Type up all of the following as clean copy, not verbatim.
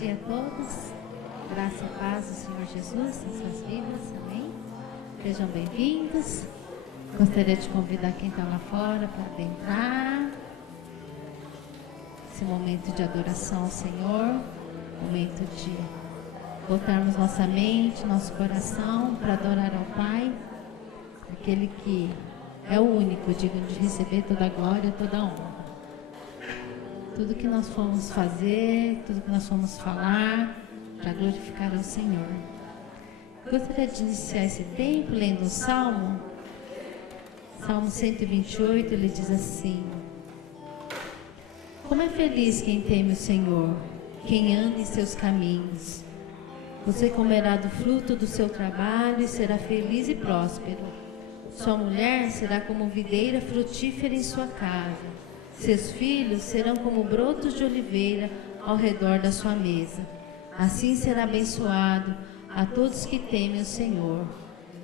dia a todos. Graça e paz do Senhor Jesus em suas vidas. Amém. Sejam bem-vindos. Gostaria de convidar quem está lá fora para adentrar. Esse momento de adoração ao Senhor, momento de voltarmos nossa mente, nosso coração para adorar ao Pai, aquele que é o único digno de receber toda a glória, toda a honra. Tudo que nós formos fazer, tudo que nós formos falar, para glorificar ao Senhor. Gostaria de iniciar esse tempo lendo o Salmo 128, ele diz assim: como é feliz quem teme o Senhor, quem anda em seus caminhos. Você comerá do fruto do seu trabalho e será feliz e próspero. Sua mulher será como videira frutífera em sua casa. Seus filhos serão como brotos de oliveira ao redor da sua mesa. Assim será abençoado a todos que temem o Senhor.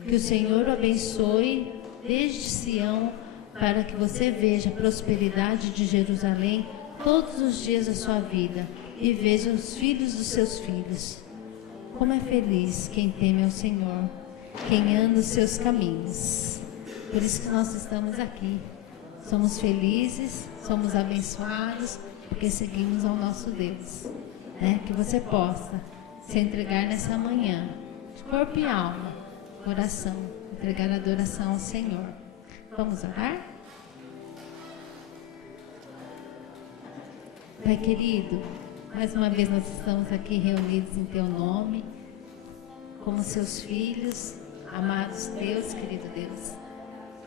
Que o Senhor o abençoe desde Sião, para que você veja a prosperidade de Jerusalém todos os dias da sua vida e veja os filhos dos seus filhos. Como é feliz quem teme ao Senhor, quem anda nos seus caminhos. Por isso que nós estamos aqui. Somos felizes, somos abençoados, porque seguimos ao nosso Deus. Que você possa se entregar nessa manhã, de corpo e alma, coração, entregar a adoração ao Senhor. Vamos orar? Pai querido, mais uma vez nós estamos aqui reunidos em Teu nome, como Seus filhos, amados Teus, querido Deus.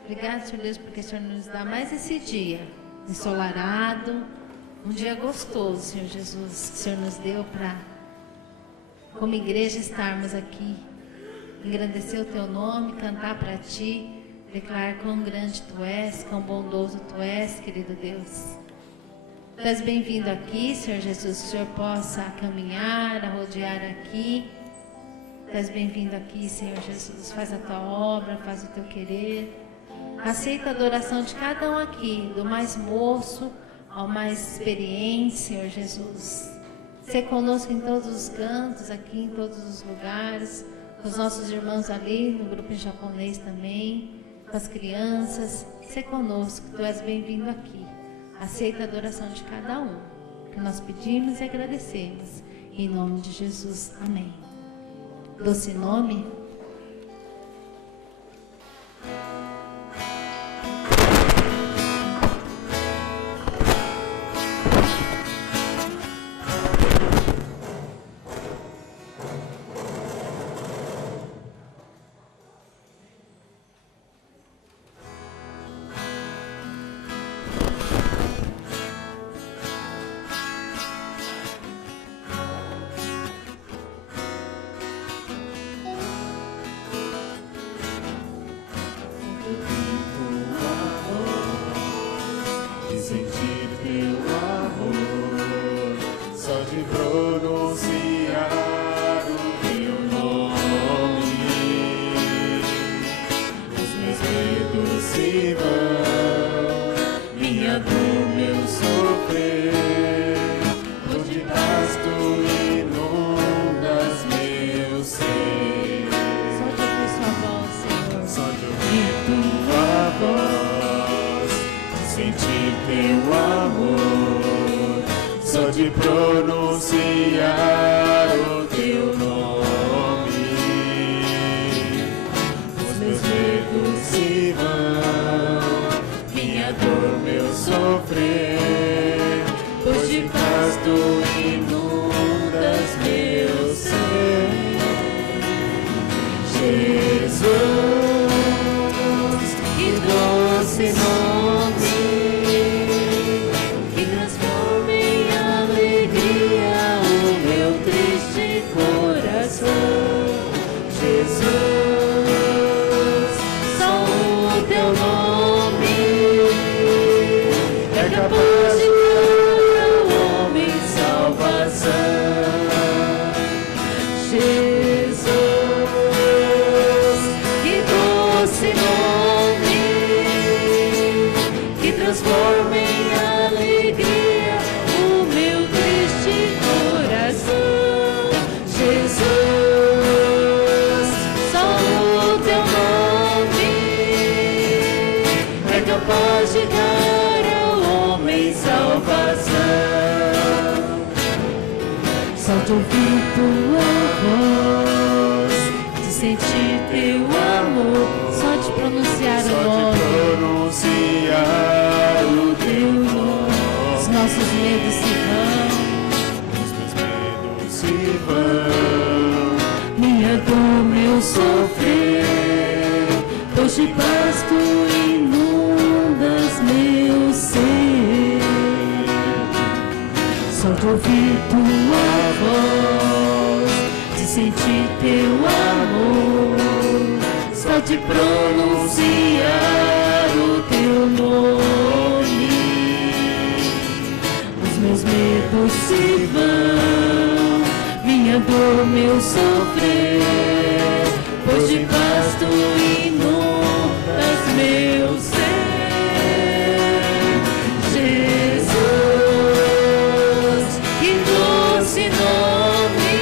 Obrigado, Senhor Deus, porque o Senhor nos dá mais esse dia ensolarado, um dia gostoso, Senhor Jesus, que o Senhor nos deu para, como igreja, estarmos aqui, engrandecer o Teu nome, cantar para Ti, declarar quão grande Tu és, quão bondoso Tu és, querido Deus. Tu és bem-vindo aqui, Senhor Jesus, que o Senhor possa caminhar, a rodear aqui. Tu és bem-vindo aqui, Senhor Jesus, faz a Tua obra, faz o Teu querer. Aceita a adoração de cada um aqui, do mais moço ao mais experiente, Senhor Jesus. Ser conosco em todos os cantos, aqui em todos os lugares, com os nossos irmãos ali, no grupo em japonês também, com as crianças. Ser conosco, Tu és bem-vindo aqui. Aceita a adoração de cada um, que nós pedimos e agradecemos. Em nome de Jesus, amém. Doce nome. Capaz de dar ao homem salvação. de ouvir tua voz, de sentir teu amor, só de pronunciar o nome, os nossos medos se vão, minha dor, meu sofrer, pois de paz tu inundas meu ser. Só de ouvir tua voz, de sentir teu amor, só de pronunciar o teu nome, os meus medos se vão, minha dor, meu sofrer, pois de paz tu inundas meu ser. Jesus, que doce nome,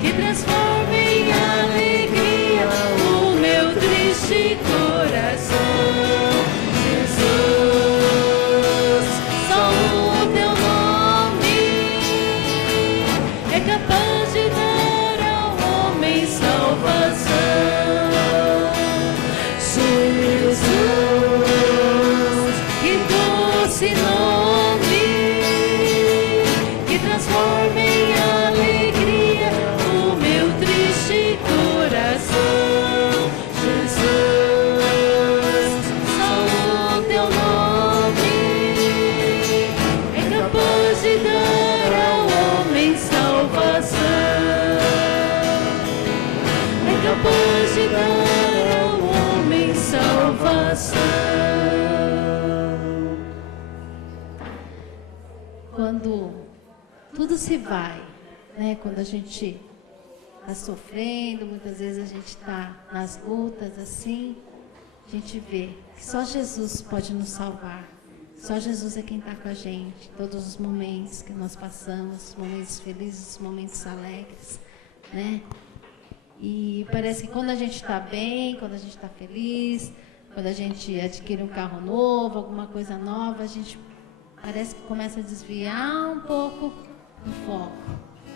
que transforma em alegria o meu triste coração. Jesus, só o teu nome é capaz de dar ao homem salvação. Jesus, que doce nome, que transforma em alegria o meu triste coração. Jesus, só o teu nome é capaz de dar ao homem salvação, é capaz de dar ao homem salvação. Quando tudo se vai, né? Quando a gente está sofrendo, muitas vezes a gente está nas lutas assim, a gente vê que só Jesus pode nos salvar. Só Jesus é quem está com a gente, todos os momentos que nós passamos, os momentos felizes, os momentos alegres, né? E parece que quando a gente está bem, quando a gente está feliz, quando a gente adquire um carro novo, alguma coisa nova, a gente parece que começa a desviar um pouco do foco,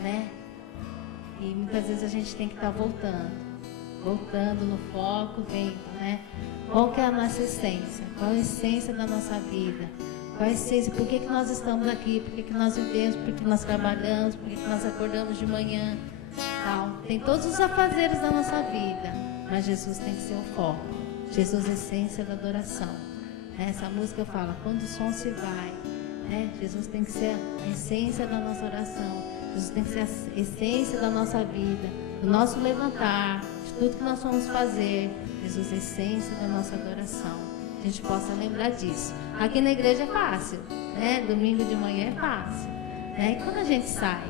né? E muitas vezes a gente tem que estar voltando no foco, vendo, né? Qual que é a nossa essência? Qual a essência da nossa vida? Qual a essência? Por que nós estamos aqui? Por que nós vivemos? Por que nós trabalhamos? Por que nós acordamos de manhã? Tal. Tem todos os afazeres da nossa vida, mas Jesus tem que ser o foco. Jesus é a essência da adoração. Essa música fala, quando o som se vai, né? Jesus tem que ser a essência da nossa oração. Jesus tem que ser a essência da nossa vida, do nosso levantar, de tudo que nós vamos fazer. Jesus é a essência da nossa adoração. A gente possa lembrar disso. Aqui na igreja é fácil, né? Domingo de manhã é fácil, né? E quando a gente sai,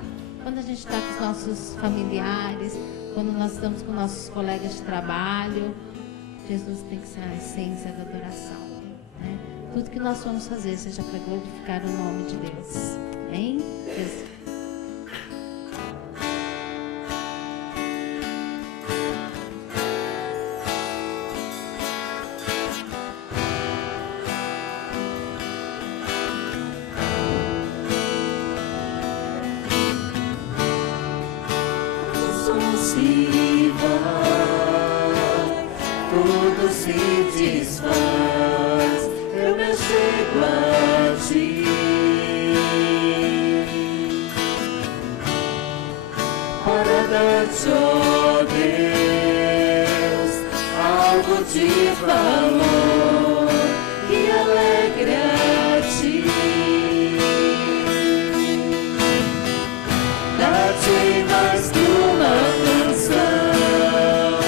quando a gente está com os nossos familiares, quando nós estamos com nossos colegas de trabalho, Jesus tem que ser a essência da adoração, né? Tudo que nós vamos fazer seja para glorificar o nome de Deus. Amém? Jesus. Se vai, tudo se desfaz, eu me chego a ti. Para dar-te, ó Deus, algo de valor que alegre a ti. Dá-te mais que uma canção,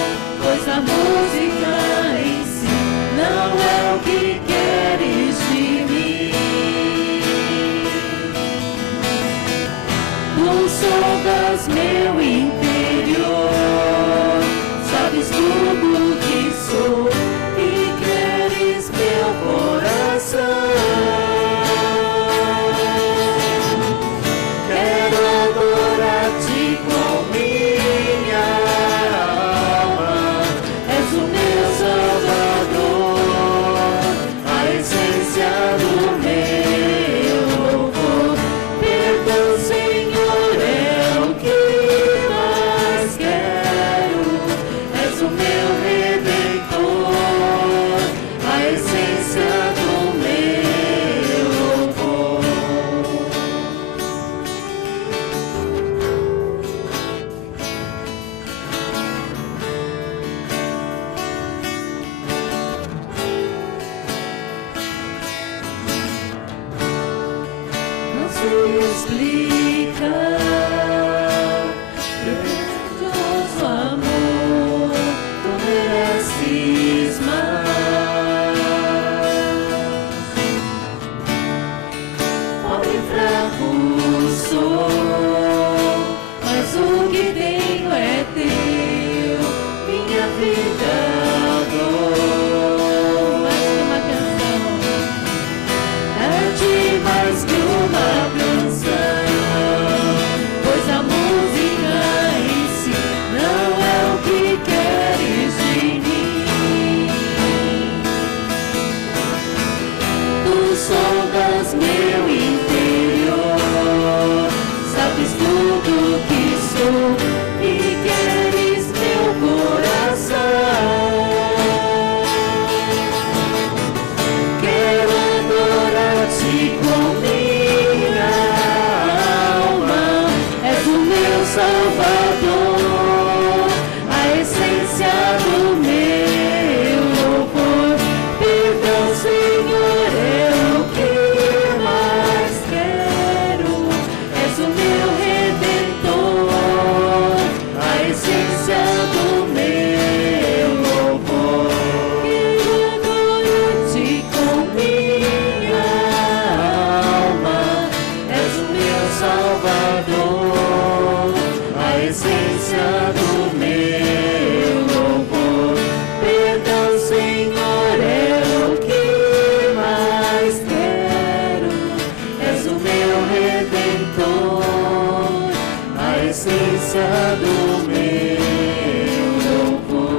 pois a música em si não é o que queres de mim. Tu sondas meu interior, sabes tudo o que sou e queres meu coração. Quero adorar-te com minha alma, és o meu Salvador, a essência do meu louvor. Perdão, Senhor, se explica. Grandioso amor, tu mereces mais. Pobre e fraco sou, mas o que tenho é teu, minha vida dou. Mais que uma canção, pois a música em si não é o que queres de mim. Tu sondas meu interior, sabes tudo que sou e queres meu coração. Quero adorar-te com minha alma, és o meu Salvador, a essência do meu louvor. Perdão, Senhor, é o que mais quero, és o meu Redentor, a essência do meu louvor. Quero adorar-te com minha alma, és o meu Salvador, a essência do meu louvor. Perdão, Senhor, é o que mais quero, és o meu Redentor, a essência do meu louvor.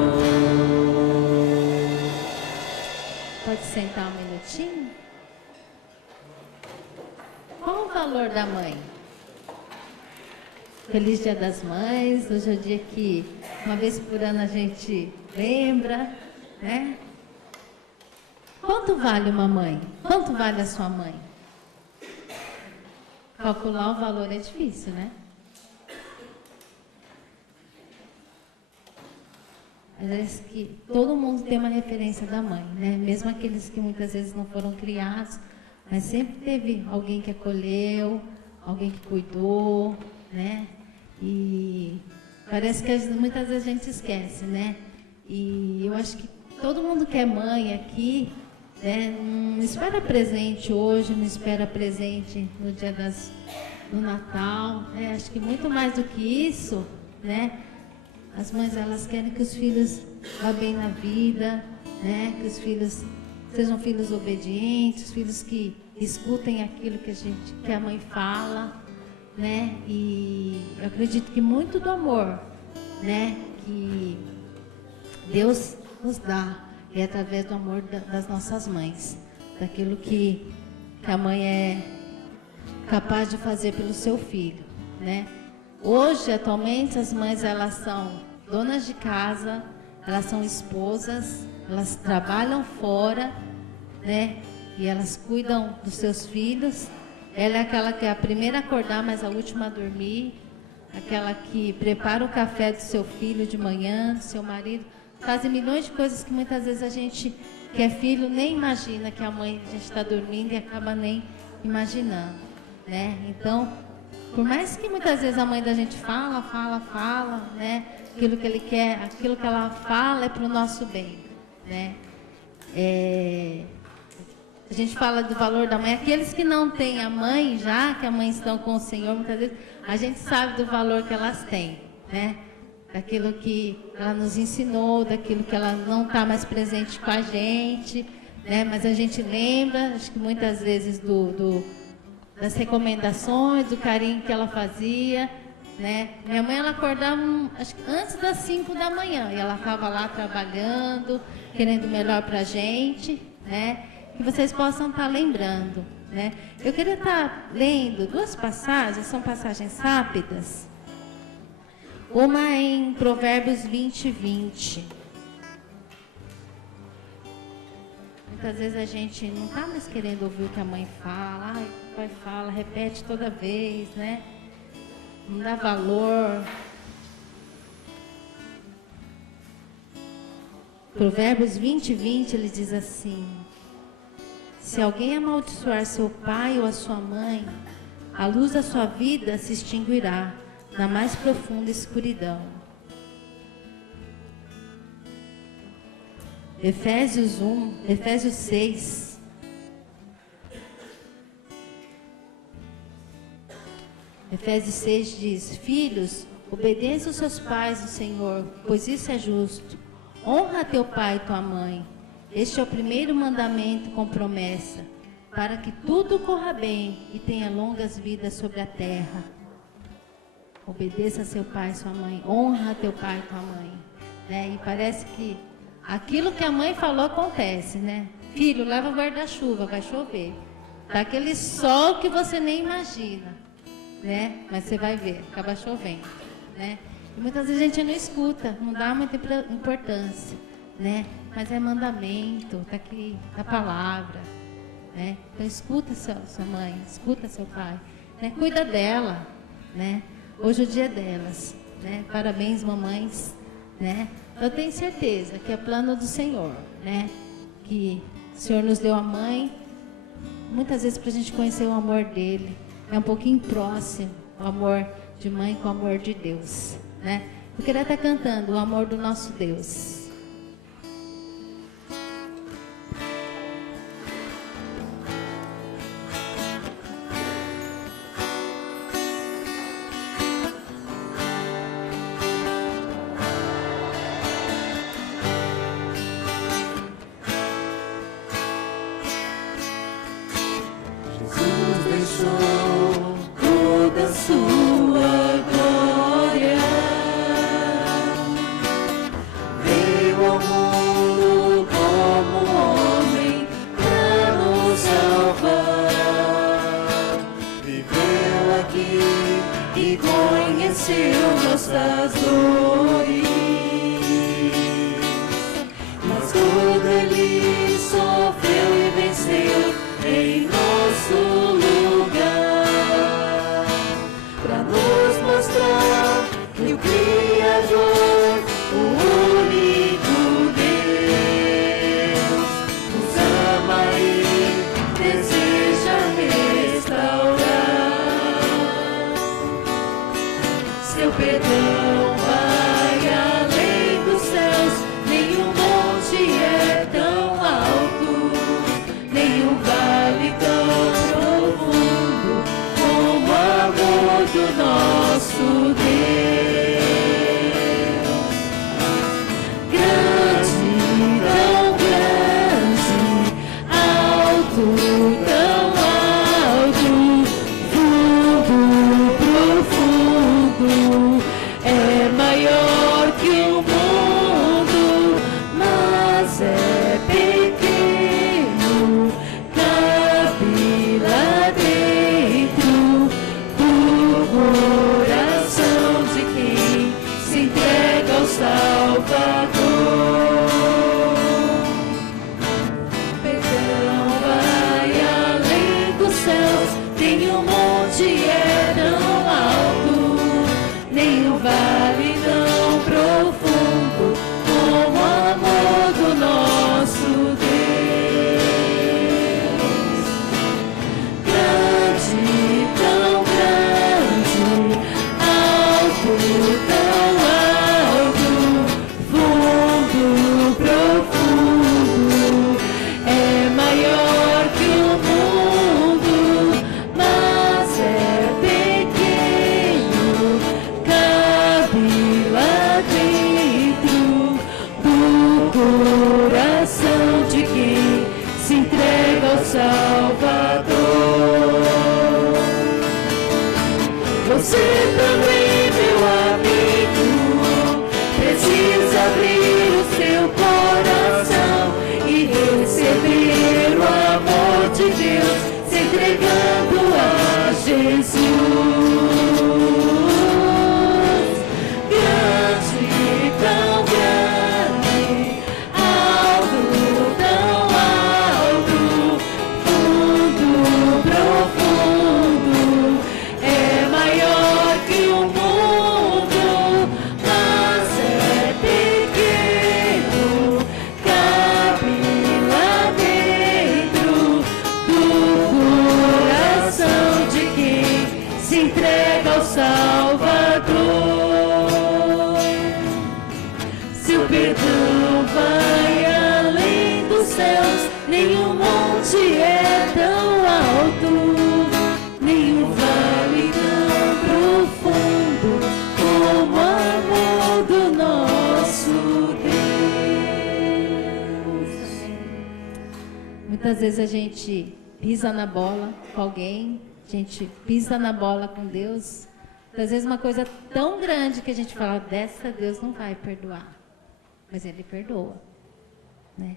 Pode sentar um minutinho? Qual o valor da mãe? Feliz Dia das Mães. Hoje é o dia que uma vez por ano a gente lembra, né? Quanto vale uma mãe? Quanto vale a sua mãe? Calcular o valor é difícil, né? Parece que todo mundo tem uma referência da mãe, né? Mesmo aqueles que muitas vezes não foram criados, mas sempre teve alguém que acolheu, alguém que cuidou, né? E parece que muitas vezes a gente esquece, né? E eu acho que todo mundo que é mãe aqui, né, não espera presente hoje, não espera presente no dia do Natal, né? Acho que muito mais do que isso, né? As mães, elas querem que os filhos vá bem na vida, né? Que os filhos sejam filhos obedientes, filhos que escutem aquilo que a mãe fala, né? E eu acredito que muito do amor, né, que Deus nos dá é através do amor das nossas mães, daquilo que a mãe é capaz de fazer pelo seu filho, né? Hoje, atualmente, as mães, elas são donas de casa, elas são esposas, elas trabalham fora, né? E elas cuidam dos seus filhos. Ela é aquela que é a primeira a acordar, mas a última a dormir. Aquela que prepara o café do seu filho de manhã, do seu marido. Fazem milhões de coisas que muitas vezes a gente, que é filho, nem imagina que a mãe, a gente está dormindo e acaba nem imaginando, né? Então, por mais que muitas vezes a mãe da gente fala, né? Aquilo que ele quer, aquilo que ela fala é para o nosso bem, né? A gente fala do valor da mãe. Aqueles que não têm a mãe já, que a mãe estão com o Senhor, muitas vezes a gente sabe do valor que elas têm, né? Daquilo que ela nos ensinou, daquilo que ela não está mais presente com a gente, né? Mas a gente lembra, acho que muitas vezes das recomendações, do carinho que ela fazia, né? Minha mãe, ela acordava acho que antes das 5 da manhã e ela estava lá trabalhando, querendo o melhor para a gente, né? Que vocês possam estar lembrando, né? Eu queria estar lendo 2 passagens, são passagens rápidas. Uma em Provérbios 20:20. Muitas vezes a gente não está mais querendo ouvir o que a mãe fala. Ai, o pai fala, repete toda vez, né? Não dá valor. Provérbios 20:20, ele diz assim: se alguém amaldiçoar seu pai ou a sua mãe, a luz da sua vida se extinguirá na mais profunda escuridão. Efésios 6. Efésios 6 diz: Filhos, obedeça aos seus pais no Senhor, pois isso é justo. Honra teu pai e tua mãe. Este é o primeiro mandamento com promessa, para que tudo corra bem e tenha longas vidas sobre a terra. Obedeça a seu pai e sua mãe. Honra teu pai e tua mãe. E parece que aquilo que a mãe falou acontece, né? Filho, leva o guarda-chuva, vai chover. Tá aquele sol que você nem imagina, né? Mas você vai ver, acaba chovendo, né? E muitas vezes a gente não escuta, não dá muita importância, né? Mas é mandamento, tá aqui, a palavra, né? Então escuta sua mãe, escuta seu pai, né? Cuida dela, né? Hoje é o dia delas, né? Parabéns, mamães, né? Eu tenho certeza que é plano do Senhor, né? Que o Senhor nos deu a mãe, muitas vezes para a gente conhecer o amor dele. É um pouquinho próximo, o amor de mãe com o amor de Deus, né? Eu queria estar cantando o amor do nosso Deus. Coração de quem entrega ao Salvador. Seu perdão vai além dos céus, nenhum monte é tão alto, nenhum vale tão profundo como o amor do nosso Deus. Muitas vezes a gente pisa na bola com alguém, a gente pisa na bola com Deus. Muitas vezes uma coisa tão grande que a gente fala, dessa Deus não vai perdoar. Mas Ele perdoa, né?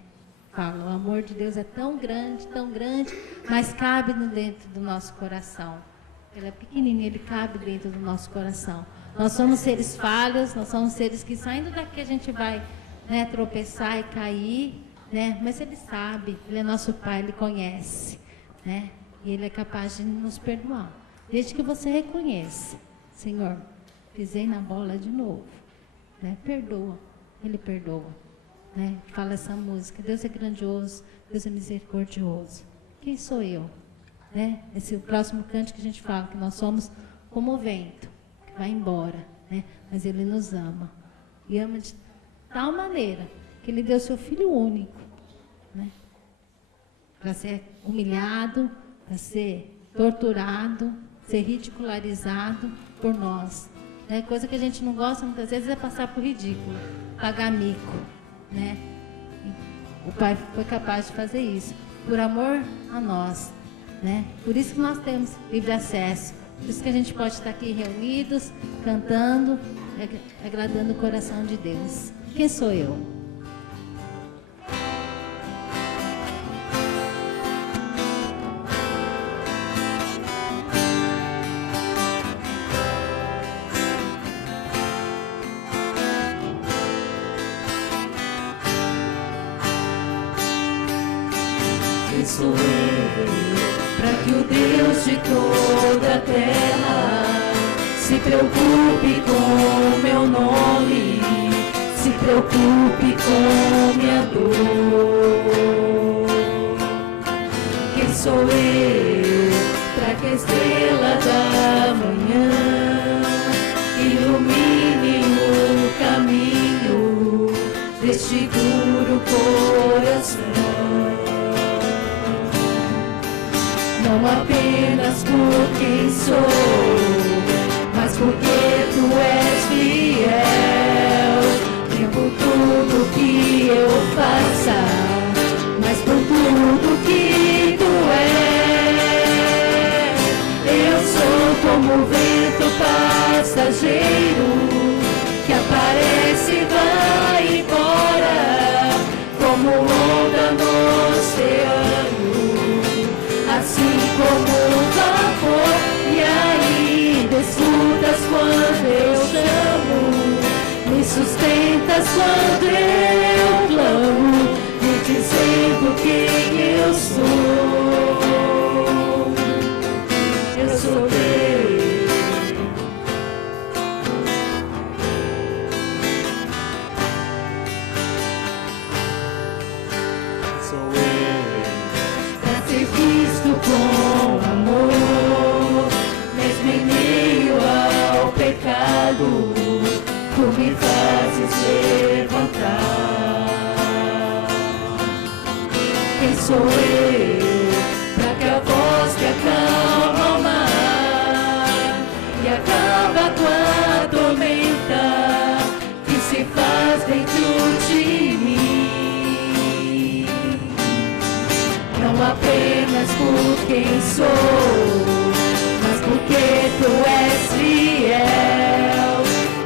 Fala, o amor de Deus é tão grande, mas cabe dentro do nosso coração. Ele é pequenininho, Ele cabe dentro do nosso coração. Nós somos seres falhos, nós somos seres que saindo daqui a gente vai, né, tropeçar e cair, né? Mas Ele sabe, Ele é nosso Pai, Ele conhece, né? E Ele é capaz de nos perdoar. Desde que você reconheça, Senhor, pisei na bola de novo, né? Perdoa, Ele perdoa, né? Fala essa música, Deus é grandioso, Deus é misericordioso. Quem sou eu? Né? Esse é o próximo canto que a gente fala, que nós somos como o vento, que vai embora, né? Mas Ele nos ama, e ama de tal maneira, que Ele deu seu Filho único, né? Para ser humilhado, para ser torturado, ser ridicularizado por nós, né? Coisa que a gente não gosta muitas vezes é passar por ridículo, pagar mico, né? O Pai foi capaz de fazer isso por amor a nós, né? Por isso que nós temos livre acesso, por isso que a gente pode estar aqui reunidos, cantando, agradando o coração de Deus. Quem sou eu? Sou eu, para que o Deus de toda a terra se preocupe com meu nome, se preocupe com minha dor. Quem sou eu, para que a estrela da manhã ilumine o caminho deste duro coração? Não apenas por quem sou, mas porque Tu és fiel. Nem por tudo que eu faça, mas por tudo que Tu és. Eu sou como o vento passageiro, que aparece e vai embora, como onda no oceano, assim como um vapor, e ainda escutas quando eu chamo, me sustentas quando eu clamo, me dizendo quem eu sou. Eu sou teu. Sou eu. Pra ser visto com amor, mesmo em meio ao pecado, Tu me fazes levantar. Quem sou eu, pra que a voz que acalma o mar e acaba com a tormenta que se faz dentro de mim? Não apenas por quem sou, mas porque Tu és fiel.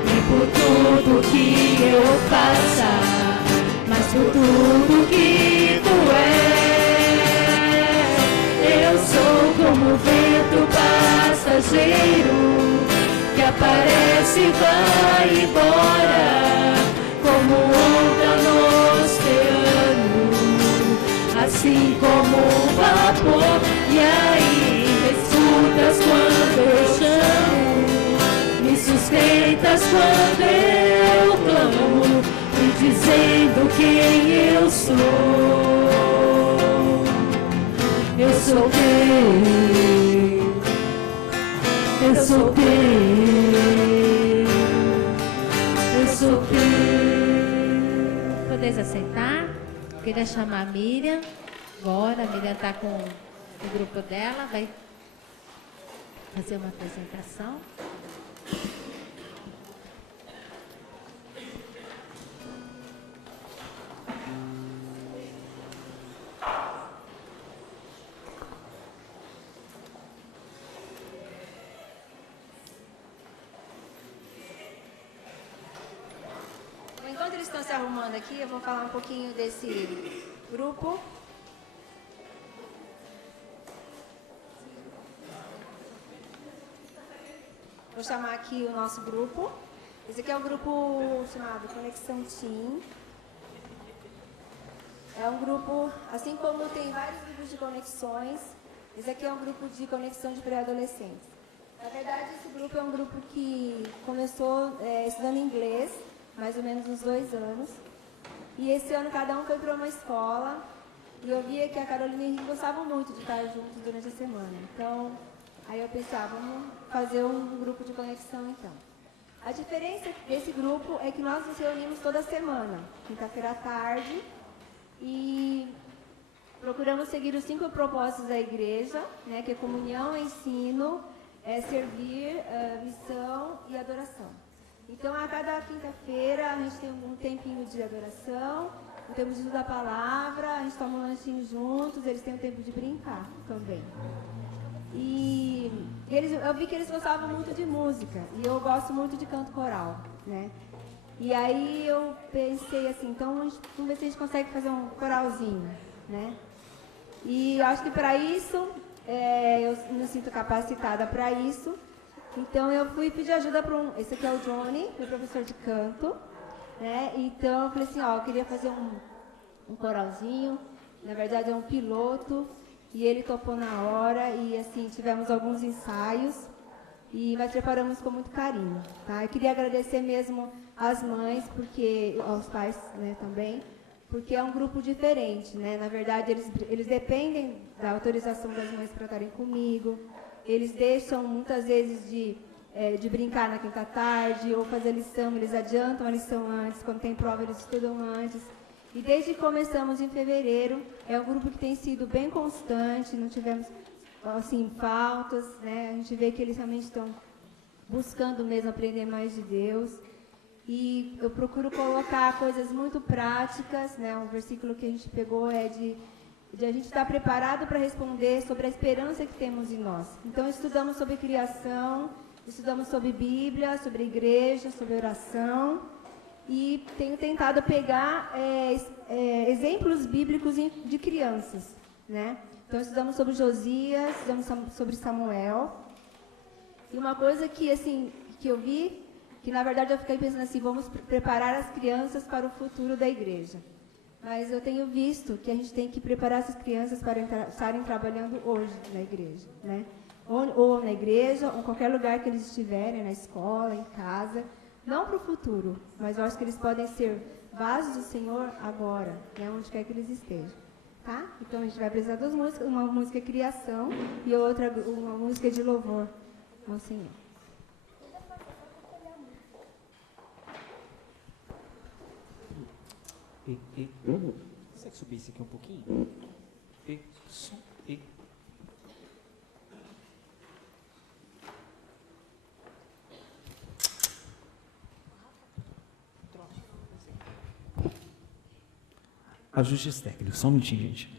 Nem por tudo que eu faça, mas por tudo que Tu és. Eu sou como o vento passageiro, que aparece e vai embora, como onda no oceano, assim como um vapor, e ainda escutas quando eu chamo, me sustentas quando eu clamo, me dizendo quem eu sou. Eu sou teu, Eu sou teu. Eu sou teu. Podeis aceitar? Queria chamar a Miriam. Agora, a Miriam está com o grupo dela, vai fazer uma apresentação. Enquanto eles estão se arrumando aqui, eu vou falar um pouquinho desse grupo. Vou chamar aqui o nosso grupo. Esse aqui é o grupo chamado Conexão Team. É um grupo, assim como tem vários grupos de conexões, esse aqui é um grupo de conexão de pré-adolescentes. Na verdade, esse grupo é um grupo que começou estudando inglês, mais ou menos uns 2 anos. E esse ano cada um foi para uma escola. E eu via que a Carolina e o Henrique gostavam muito de estar juntos durante a semana. Então, aí eu pensava, vamos fazer um grupo de conexão então. A diferença desse grupo é que nós nos reunimos toda semana, quinta-feira à tarde, e procuramos seguir os 5 propósitos da igreja, né, que é comunhão, ensino, servir, missão e adoração. Então, a cada quinta-feira, a gente tem um tempinho de adoração, um tempo de estudo da palavra, a gente toma um lanchinho juntos, eles têm um tempo de brincar também. E eu vi que eles gostavam muito de música, e eu gosto muito de canto coral, né? E aí eu pensei assim, então vamos ver se a gente consegue fazer um coralzinho, né? E eu acho que para isso, eu me sinto capacitada para isso. Então eu fui pedir ajuda para esse aqui é o Johnny, meu professor de canto, né? Então eu falei assim, eu queria fazer um coralzinho, na verdade é um piloto, e ele topou na hora, e assim, tivemos alguns ensaios, e nós preparamos com muito carinho, tá? Eu queria agradecer mesmo às mães, aos pais, né, também, porque é um grupo diferente, né? Na verdade, eles dependem da autorização das mães para estarem comigo, eles deixam muitas vezes de brincar na quinta tarde, ou fazer lição, eles adiantam a lição antes, quando tem prova eles estudam antes. E desde que começamos em fevereiro, é um grupo que tem sido bem constante, não tivemos assim, faltas, né? A gente vê que eles realmente estão buscando mesmo aprender mais de Deus. E eu procuro colocar coisas muito práticas, né? Um versículo que a gente pegou é de a gente estar preparado para responder sobre a esperança que temos em nós. Então, estudamos sobre criação, estudamos sobre Bíblia, sobre igreja, sobre oração. E tenho tentado pegar exemplos bíblicos de crianças, né? Então, estudamos sobre Josias, estudamos sobre Samuel. E uma coisa que, assim, que eu vi, que na verdade eu fiquei pensando assim, vamos preparar as crianças para o futuro da igreja. Mas eu tenho visto que a gente tem que preparar essas crianças para estarem trabalhando hoje na igreja, né? Ou na igreja, ou em qualquer lugar que eles estiverem, na escola, em casa. Não para o futuro, mas eu acho que eles podem ser vasos do Senhor agora, né, onde quer que eles estejam. Tá? Então a gente vai apresentar 2 músicas, uma música criação e outra uma música de louvor ao Senhor. Consegue subir isso aqui um pouquinho? Som. Ajustes técnicos, só um minutinho, gente.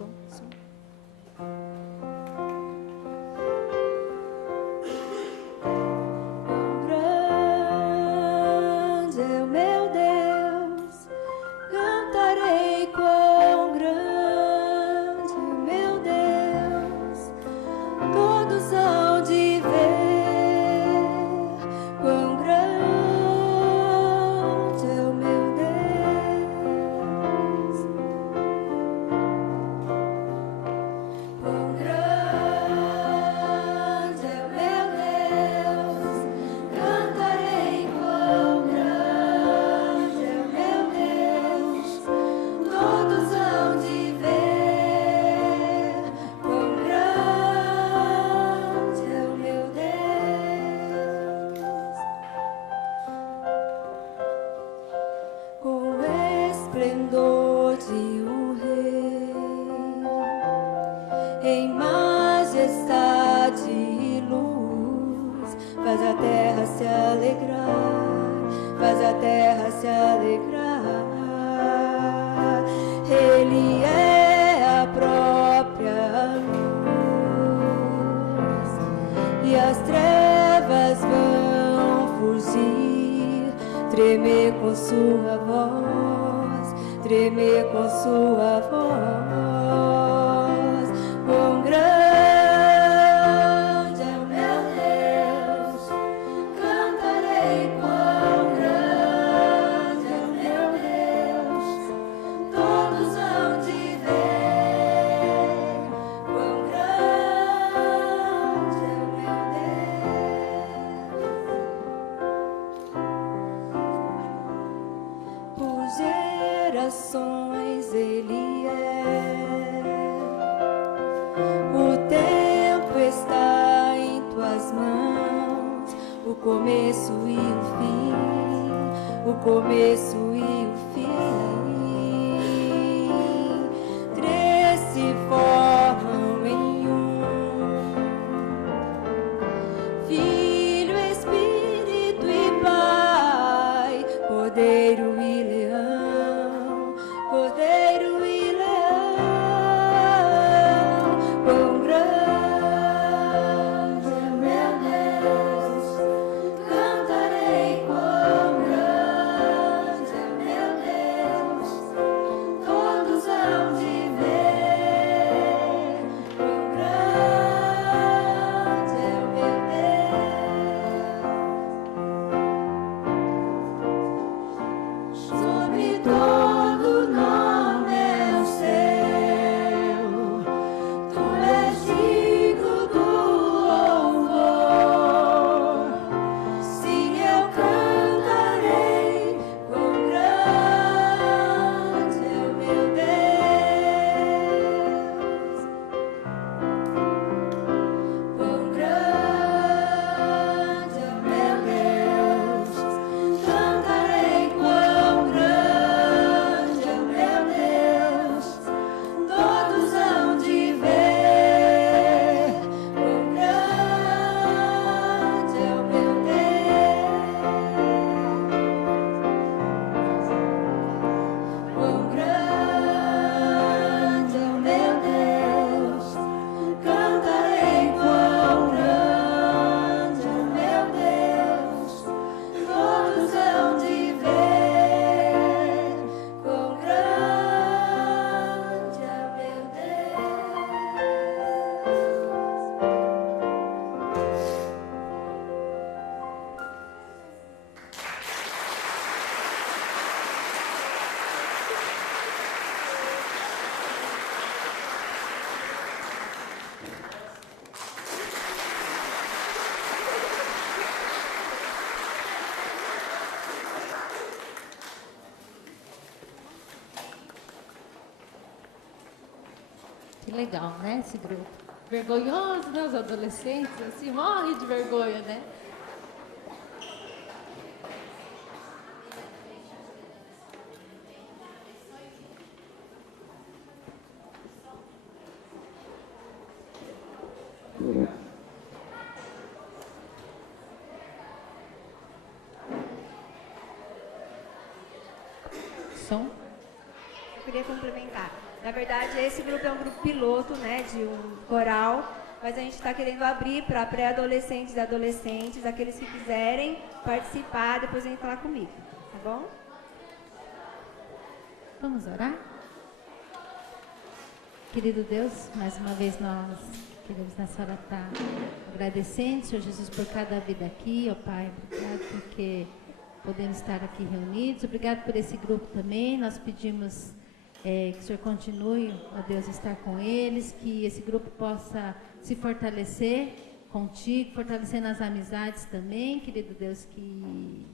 som. Grande é o meu Deus, cantarei quão grande é o meu Deus. Todos hão de ver quão grande é o meu Deus. Quão grande é o meu Deus, cantarei quão grande é o meu Deus. Todos hão de ver quão grande é o meu Deus. Com o esplendor de um rei, em majestade e luz, faz a terra se alegrar, faz a terra se alegrar. Ele é a própria luz, e as trevas vão fugir, tremer com sua voz, tremer com sua voz. Quão grande é o meu Deus, cantarei quão grande é o meu Deus. Todos hão de ver quão grande é o meu Deus. Por gerações Ele é. O tempo está em tuas mãos, o começo e o fim, o começo e o fim. Três se formam em um: Filho, Espírito e Pai, Cordeiro e Leão, Cordeiro e Leão. Quão grande é meu Deus, cantarei quão grande é meu Deus. Todos hão de ver quão grande é o meu Deus. Sobre todo nome é o seu, tu és digno do louvor. Sim, eu cantarei quão grande é o meu Deus. Quão grande é o meu Deus, cantarei quão grande é o meu Deus. Todos hão de ver quão grande é o meu Deus. Quão grande é o meu Deus, cantarei quão grande é o meu Deus. Todos hão de ver quão grande é o meu Que legal, né, esse grupo? Vergonhoso, né, os adolescentes, assim, morre de vergonha, né? Som. Eu queria complementar. Na verdade, esse grupo é um grupo piloto, né, de um coral, mas a gente está querendo abrir para pré-adolescentes e adolescentes, aqueles que quiserem participar, depois vem falar comigo, tá bom? Vamos orar? Querido Deus, mais uma vez nós queremos nessa hora estar agradecendo, Senhor Jesus, por cada vida aqui, ó Pai. Obrigado porque podemos estar aqui reunidos. Obrigado por esse grupo também. Nós pedimos que o Senhor continue, ó Deus, a estar com eles, que esse grupo possa se fortalecer contigo, fortalecer nas amizades também, querido Deus, que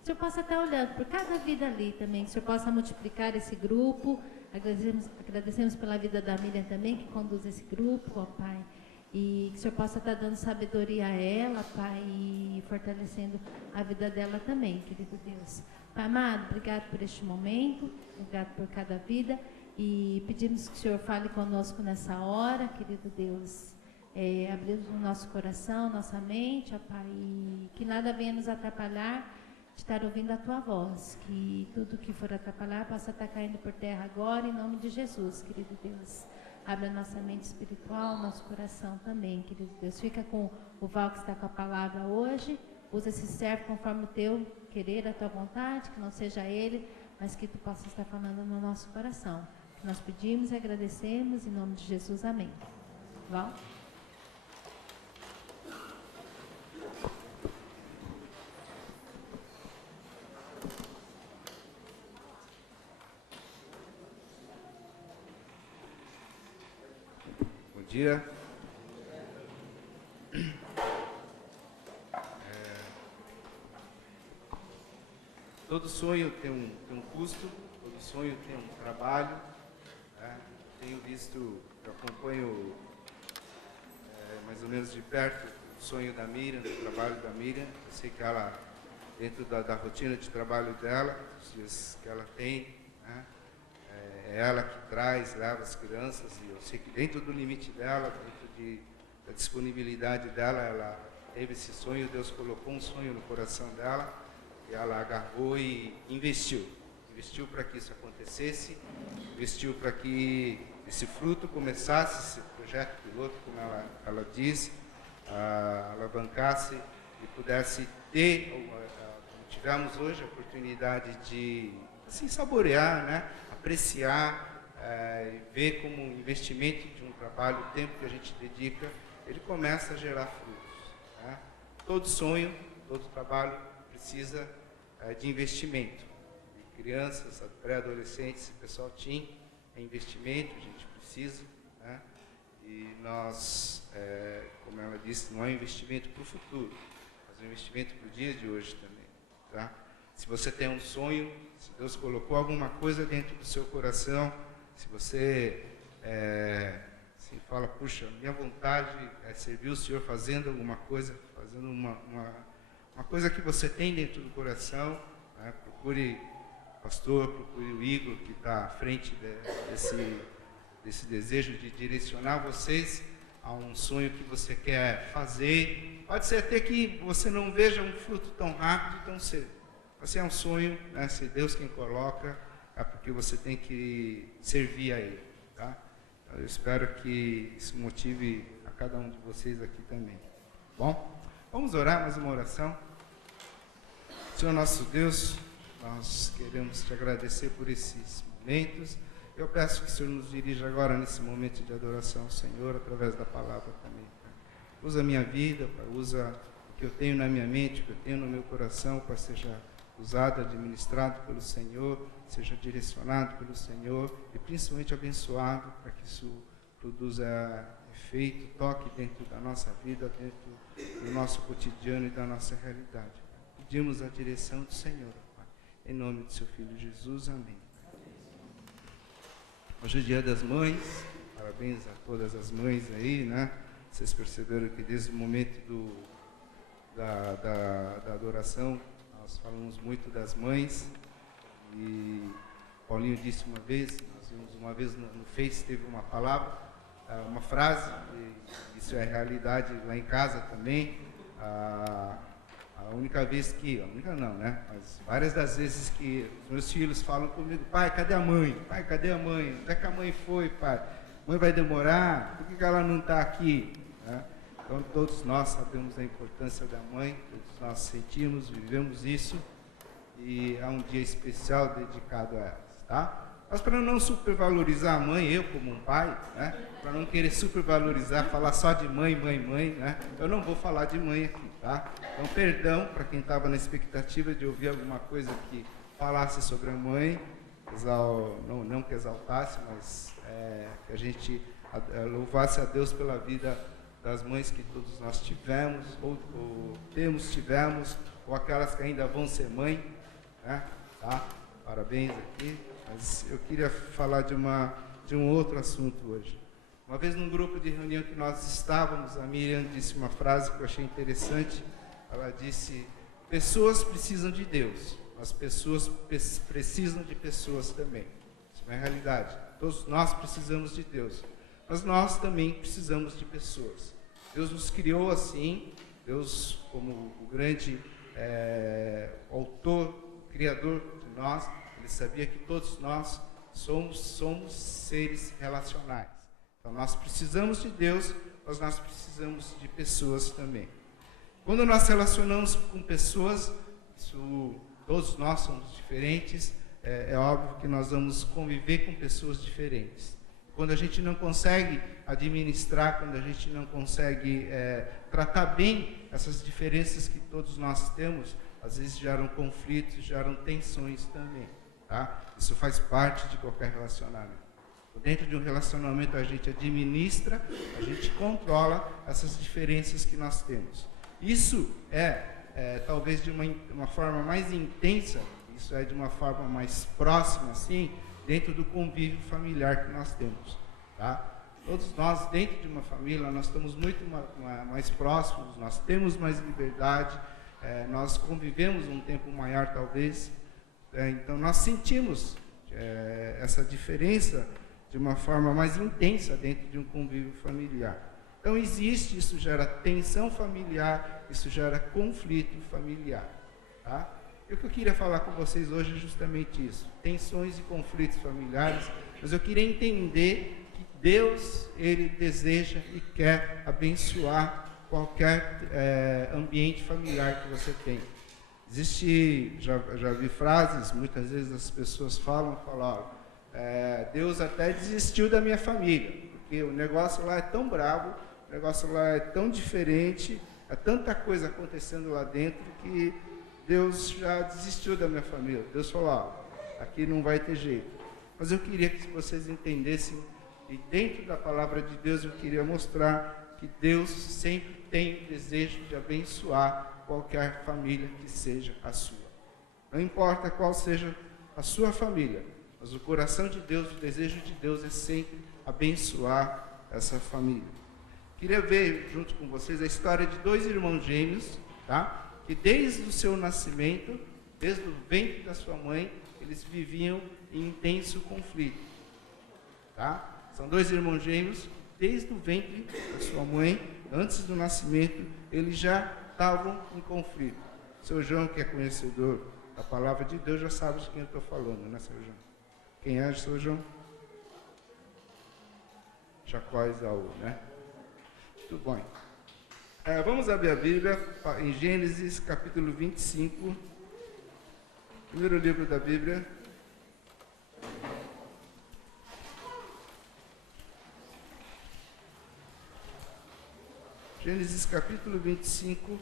o Senhor possa estar olhando por cada vida ali também, que o Senhor possa multiplicar esse grupo. Agradecemos pela vida da Miriam também, que conduz esse grupo, ó Pai. E que o Senhor possa estar dando sabedoria a ela, Pai, e fortalecendo a vida dela também, querido Deus. Pai amado, obrigado por este momento, obrigado por cada vida. E pedimos que o Senhor fale conosco nessa hora, querido Deus. Abrimos o nosso coração, nossa mente, ó Pai, e que nada venha nos atrapalhar de estar ouvindo a Tua voz, que tudo que for atrapalhar possa estar caindo por terra agora, em nome de Jesus, querido Deus. Abre a nossa mente espiritual, nosso coração também, querido Deus. Fica com o Val que está com a palavra hoje, usa esse servo conforme o Teu querer, a Tua vontade, que não seja ele, mas que Tu possa estar falando no nosso coração. Que nós pedimos e agradecemos, em nome de Jesus, amém. Val? Bom dia. Todo sonho tem um custo, todo sonho tem um trabalho. Né? Tenho visto, eu acompanho mais ou menos de perto o sonho da Miriam, o trabalho da Miriam. Eu sei que ela, dentro da rotina de trabalho dela, os dias que ela tem, né? É ela que traz, leva as crianças, e eu sei que dentro do limite dela, dentro da disponibilidade dela, ela teve esse sonho, Deus colocou um sonho no coração dela, e ela agarrou e investiu. Investiu para que isso acontecesse, investiu para que esse fruto começasse, esse projeto piloto, como ela diz, alavancasse e pudesse ter, como tivemos hoje, a oportunidade de assim, saborear, né? Apreciar, ver como um investimento de um trabalho, o tempo que a gente dedica, ele começa a gerar frutos. Né? Todo sonho, todo trabalho precisa de investimento. De crianças, pré-adolescentes, pessoal teen, é investimento, a gente precisa. Né? E nós, como ela disse, não é um investimento para o futuro, mas é um investimento para o dia de hoje também. Tá? Se você tem um sonho, se Deus colocou alguma coisa dentro do seu coração, se você assim, fala, puxa, minha vontade é servir o Senhor fazendo alguma coisa, fazendo uma coisa que você tem dentro do coração, né? Procure o pastor, procure o Igor, que está à frente desse desejo de direcionar vocês a um sonho que você quer fazer. Pode ser até que você não veja um fruto tão rápido, tão cedo. Assim, é um sonho, né? Se Deus quem coloca, é porque você tem que servir a Ele. Tá? Eu espero que isso motive a cada um de vocês aqui também. Bom, vamos orar mais uma oração. Senhor nosso Deus, nós queremos te agradecer por esses momentos. Eu peço que o Senhor nos dirija agora nesse momento de adoração ao Senhor, através da palavra também. Pai. Usa a minha vida, Pai, usa o que eu tenho na minha mente, o que eu tenho no meu coração, para seja usado, administrado pelo Senhor, seja direcionado pelo Senhor e principalmente abençoado para que isso produza efeito, toque dentro da nossa vida, dentro do nosso cotidiano e da nossa realidade. Pedimos a direção do Senhor, Pai. Em nome do seu Filho Jesus, amém. Hoje é o Dia das Mães, parabéns a todas as mães aí, né? Vocês perceberam que desde o momento da adoração, nós falamos muito das mães, e Paulinho disse uma vez, nós vimos uma vez no Face, teve uma palavra, uma frase, e isso é realidade lá em casa também, A única vez que, a única não, né? Mas várias das vezes que os meus filhos falam comigo, pai, cadê a mãe? Pai, cadê a mãe? Onde é que a mãe foi, pai? A mãe vai demorar? Por que ela não está aqui? Né? Então, todos nós sabemos a importância da mãe, todos nós sentimos, vivemos isso, e há um dia especial dedicado a elas, tá? Mas para não supervalorizar a mãe, eu como um pai, né? Para não querer supervalorizar, falar só de mãe, né? Eu não vou falar de mãe aqui, tá? Então, perdão para quem estava na expectativa de ouvir alguma coisa que falasse sobre a mãe, não que exaltasse, mas que a gente louvasse a Deus pela vida das mães que todos nós tivemos, ou tivemos, ou aquelas que ainda vão ser mãe, né? Tá? Parabéns aqui. Mas eu queria falar de um outro assunto hoje. Uma vez num grupo de reunião que nós estávamos, a Miriam disse uma frase que eu achei interessante. Ela disse, pessoas precisam de Deus, mas pessoas precisam de pessoas também. Isso é uma realidade. Todos nós precisamos de Deus, mas nós também precisamos de pessoas. Deus nos criou assim, Deus como o grande autor, criador de nós, Ele sabia que todos nós somos seres relacionais. Então nós precisamos de Deus, mas nós precisamos de pessoas também. Quando nós relacionamos com pessoas, todos nós somos diferentes, é óbvio que nós vamos conviver com pessoas diferentes. Quando a gente não consegue administrar, quando a gente não consegue tratar bem essas diferenças que todos nós temos, às vezes geram conflitos, geram tensões também. Tá? Isso faz parte de qualquer relacionamento. Dentro de um relacionamento a gente administra, a gente controla essas diferenças que nós temos. Isso talvez de uma forma mais intensa, isso é de uma forma mais próxima, assim, dentro do convívio familiar que nós temos. Tá? Todos nós, dentro de uma família, nós estamos muito mais próximos, nós temos mais liberdade, nós convivemos um tempo maior, talvez. Então, nós sentimos essa diferença de uma forma mais intensa dentro de um convívio familiar. Então, isso gera tensão familiar, isso gera conflito familiar. Tá? E o que eu queria falar com vocês hoje é justamente isso, tensões e conflitos familiares, mas eu queria entender que Deus, Ele deseja e quer abençoar qualquer ambiente familiar que você tem. Já vi frases, muitas vezes as pessoas falam, Deus até desistiu da minha família, porque o negócio lá é tão bravo, o negócio lá é tão diferente, é tanta coisa acontecendo lá dentro que Deus já desistiu da minha família. Deus falou, aqui não vai ter jeito. Mas eu queria que vocês entendessem, e dentro da palavra de Deus eu queria mostrar que Deus sempre tem o desejo de abençoar qualquer família que seja a sua. Não importa qual seja a sua família, mas o coração de Deus, o desejo de Deus é sempre abençoar essa família. Queria ver junto com vocês a história de dois irmãos gêmeos, tá? Que desde o seu nascimento, desde o ventre da sua mãe, eles viviam em intenso conflito. Tá? São dois irmãos gêmeos, desde o ventre da sua mãe, antes do nascimento, eles já estavam em conflito. Seu João, que é conhecedor da palavra de Deus, já sabe de quem eu estou falando, né, seu João? Quem é, seu João? Jacó e Esaú, né? Muito bom. Vamos abrir a Bíblia em Gênesis, capítulo 25. Primeiro livro da Bíblia. Gênesis, capítulo 25.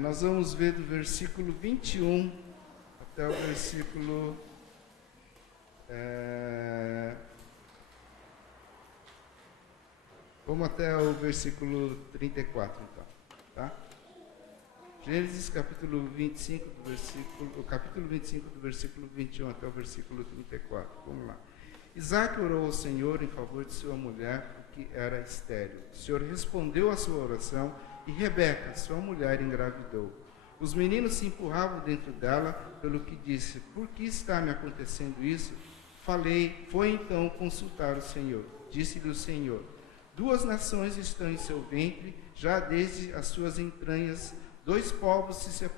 Nós vamos ver do versículo 21 até o versículo... Vamos até o versículo 34, então. Tá? Gênesis, capítulo 25, capítulo 25, do versículo 21 até o versículo 34. Vamos lá. Isaac orou ao Senhor em favor de sua mulher, que era estéril. O Senhor respondeu à sua oração e Rebeca, sua mulher, engravidou. Os meninos se empurravam dentro dela, pelo que disse, por que está me acontecendo isso? foi então consultar o Senhor. Disse-lhe o Senhor: 2 nações estão em seu ventre, já desde as suas entranhas 2 povos se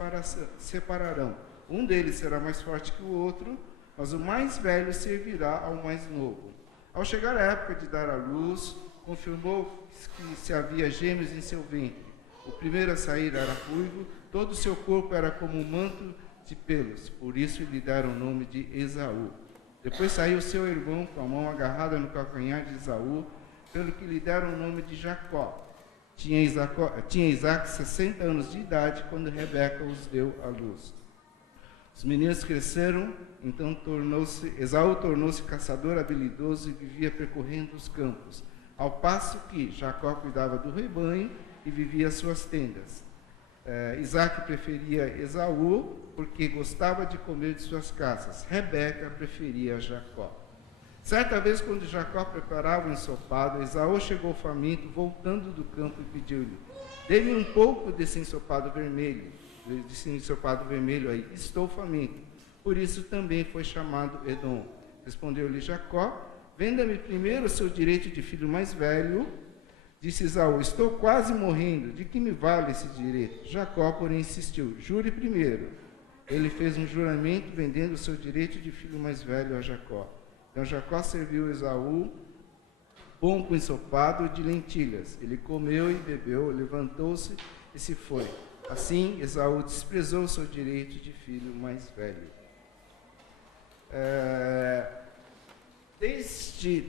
separarão. Um deles será mais forte que o outro, mas o mais velho servirá ao mais novo. Ao chegar a época de dar à luz, confirmou que se havia gêmeos em seu ventre. O primeiro a sair era ruivo, todo o seu corpo era como um manto de pelos, por isso lhe deram o nome de Esaú. Depois saiu seu irmão com a mão agarrada no calcanhar de Esaú, pelo que lhe deram o nome de Jacó. Tinha Isaac 60 anos de idade quando Rebeca os deu à luz. Os meninos cresceram, então Esaú tornou-se caçador habilidoso e vivia percorrendo os campos, ao passo que Jacó cuidava do rebanho e vivia às suas tendas. Isaac preferia Esaú porque gostava de comer de suas caças. Rebeca preferia Jacó. Certa vez, quando Jacó preparava o ensopado, Esaú chegou faminto, voltando do campo, e pediu-lhe: dê-me um pouco desse ensopado vermelho. Aí, estou faminto. Por isso também foi chamado Edom. Respondeu-lhe Jacó: venda-me primeiro o seu direito de filho mais velho. Disse Esaú: estou quase morrendo, de que me vale esse direito? Jacó, porém, insistiu: jure primeiro. Ele fez um juramento, vendendo o seu direito de filho mais velho a Jacó. Então Jacó serviu Esaú pão com ensopado de lentilhas. Ele comeu e bebeu, levantou-se e se foi. Assim, Esaú desprezou o seu direito de filho mais velho. Desde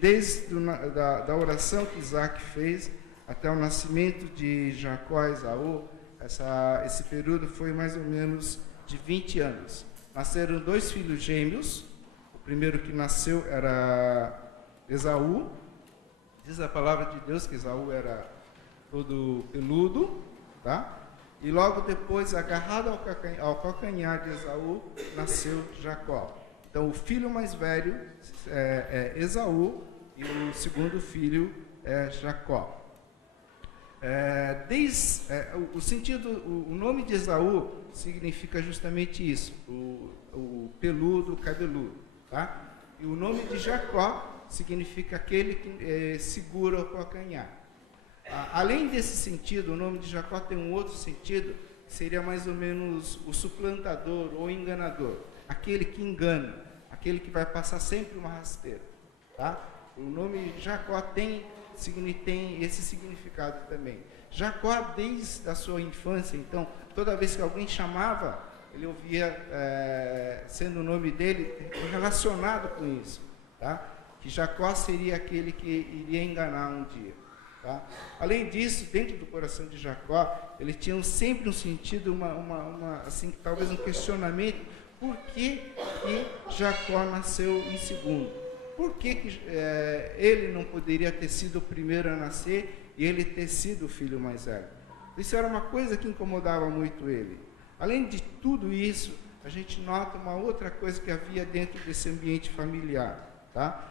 da oração que Isaac fez até o nascimento de Jacó e Esaú, esse período foi mais ou menos de 20 anos. Nasceram 2 filhos gêmeos. O primeiro que nasceu era Esaú. Diz a palavra de Deus que Esaú era todo peludo, tá? E logo depois, agarrado ao calcanhar de Esaú, nasceu Jacó. Então, o filho mais velho é Esaú e o segundo filho é Jacó. O nome de Esaú significa justamente isso, o peludo, o cabeludo, tá? E o nome de Jacó significa aquele que segura o calcanhar. Além desse sentido, o nome de Jacó tem um outro sentido, que seria mais ou menos o suplantador ou enganador, aquele que engana, aquele que vai passar sempre uma rasteira, tá? O nome Jacó tem esse significado também. Jacó, desde a sua infância, então, toda vez que alguém chamava, ele ouvia, sendo o nome dele, relacionado com isso, tá? Que Jacó seria aquele que iria enganar um dia. Tá? Além disso, dentro do coração de Jacó, ele tinha sempre um sentido, assim, talvez um questionamento: por que Jacó nasceu em segundo? Por que ele não poderia ter sido o primeiro a nascer e ele ter sido o filho mais velho? Isso era uma coisa que incomodava muito ele. Além de tudo isso, a gente nota uma outra coisa que havia dentro desse ambiente familiar, tá?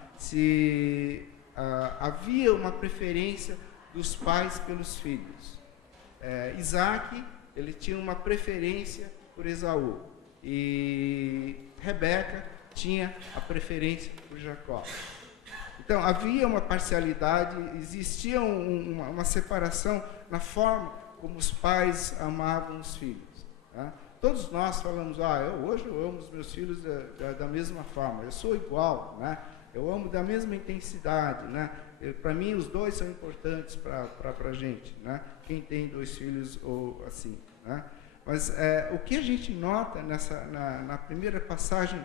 Havia uma preferência dos pais pelos filhos. Isaac, ele tinha uma preferência por Esaú, e Rebeca tinha a preferência por Jacó. Então, havia uma parcialidade, existia uma separação na forma como os pais amavam os filhos. Tá? Todos nós falamos: hoje eu amo os meus filhos da mesma forma, eu sou igual, né? Eu amo da mesma intensidade, né? Para mim, os dois são importantes para a gente, né? Quem tem 2 filhos ou assim, né? Mas o que a gente nota na primeira passagem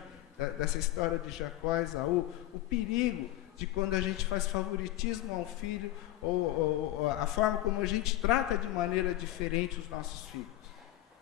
dessa história de Jacó e Esaú, o perigo de quando a gente faz favoritismo ao filho, ou a forma como a gente trata de maneira diferente os nossos filhos,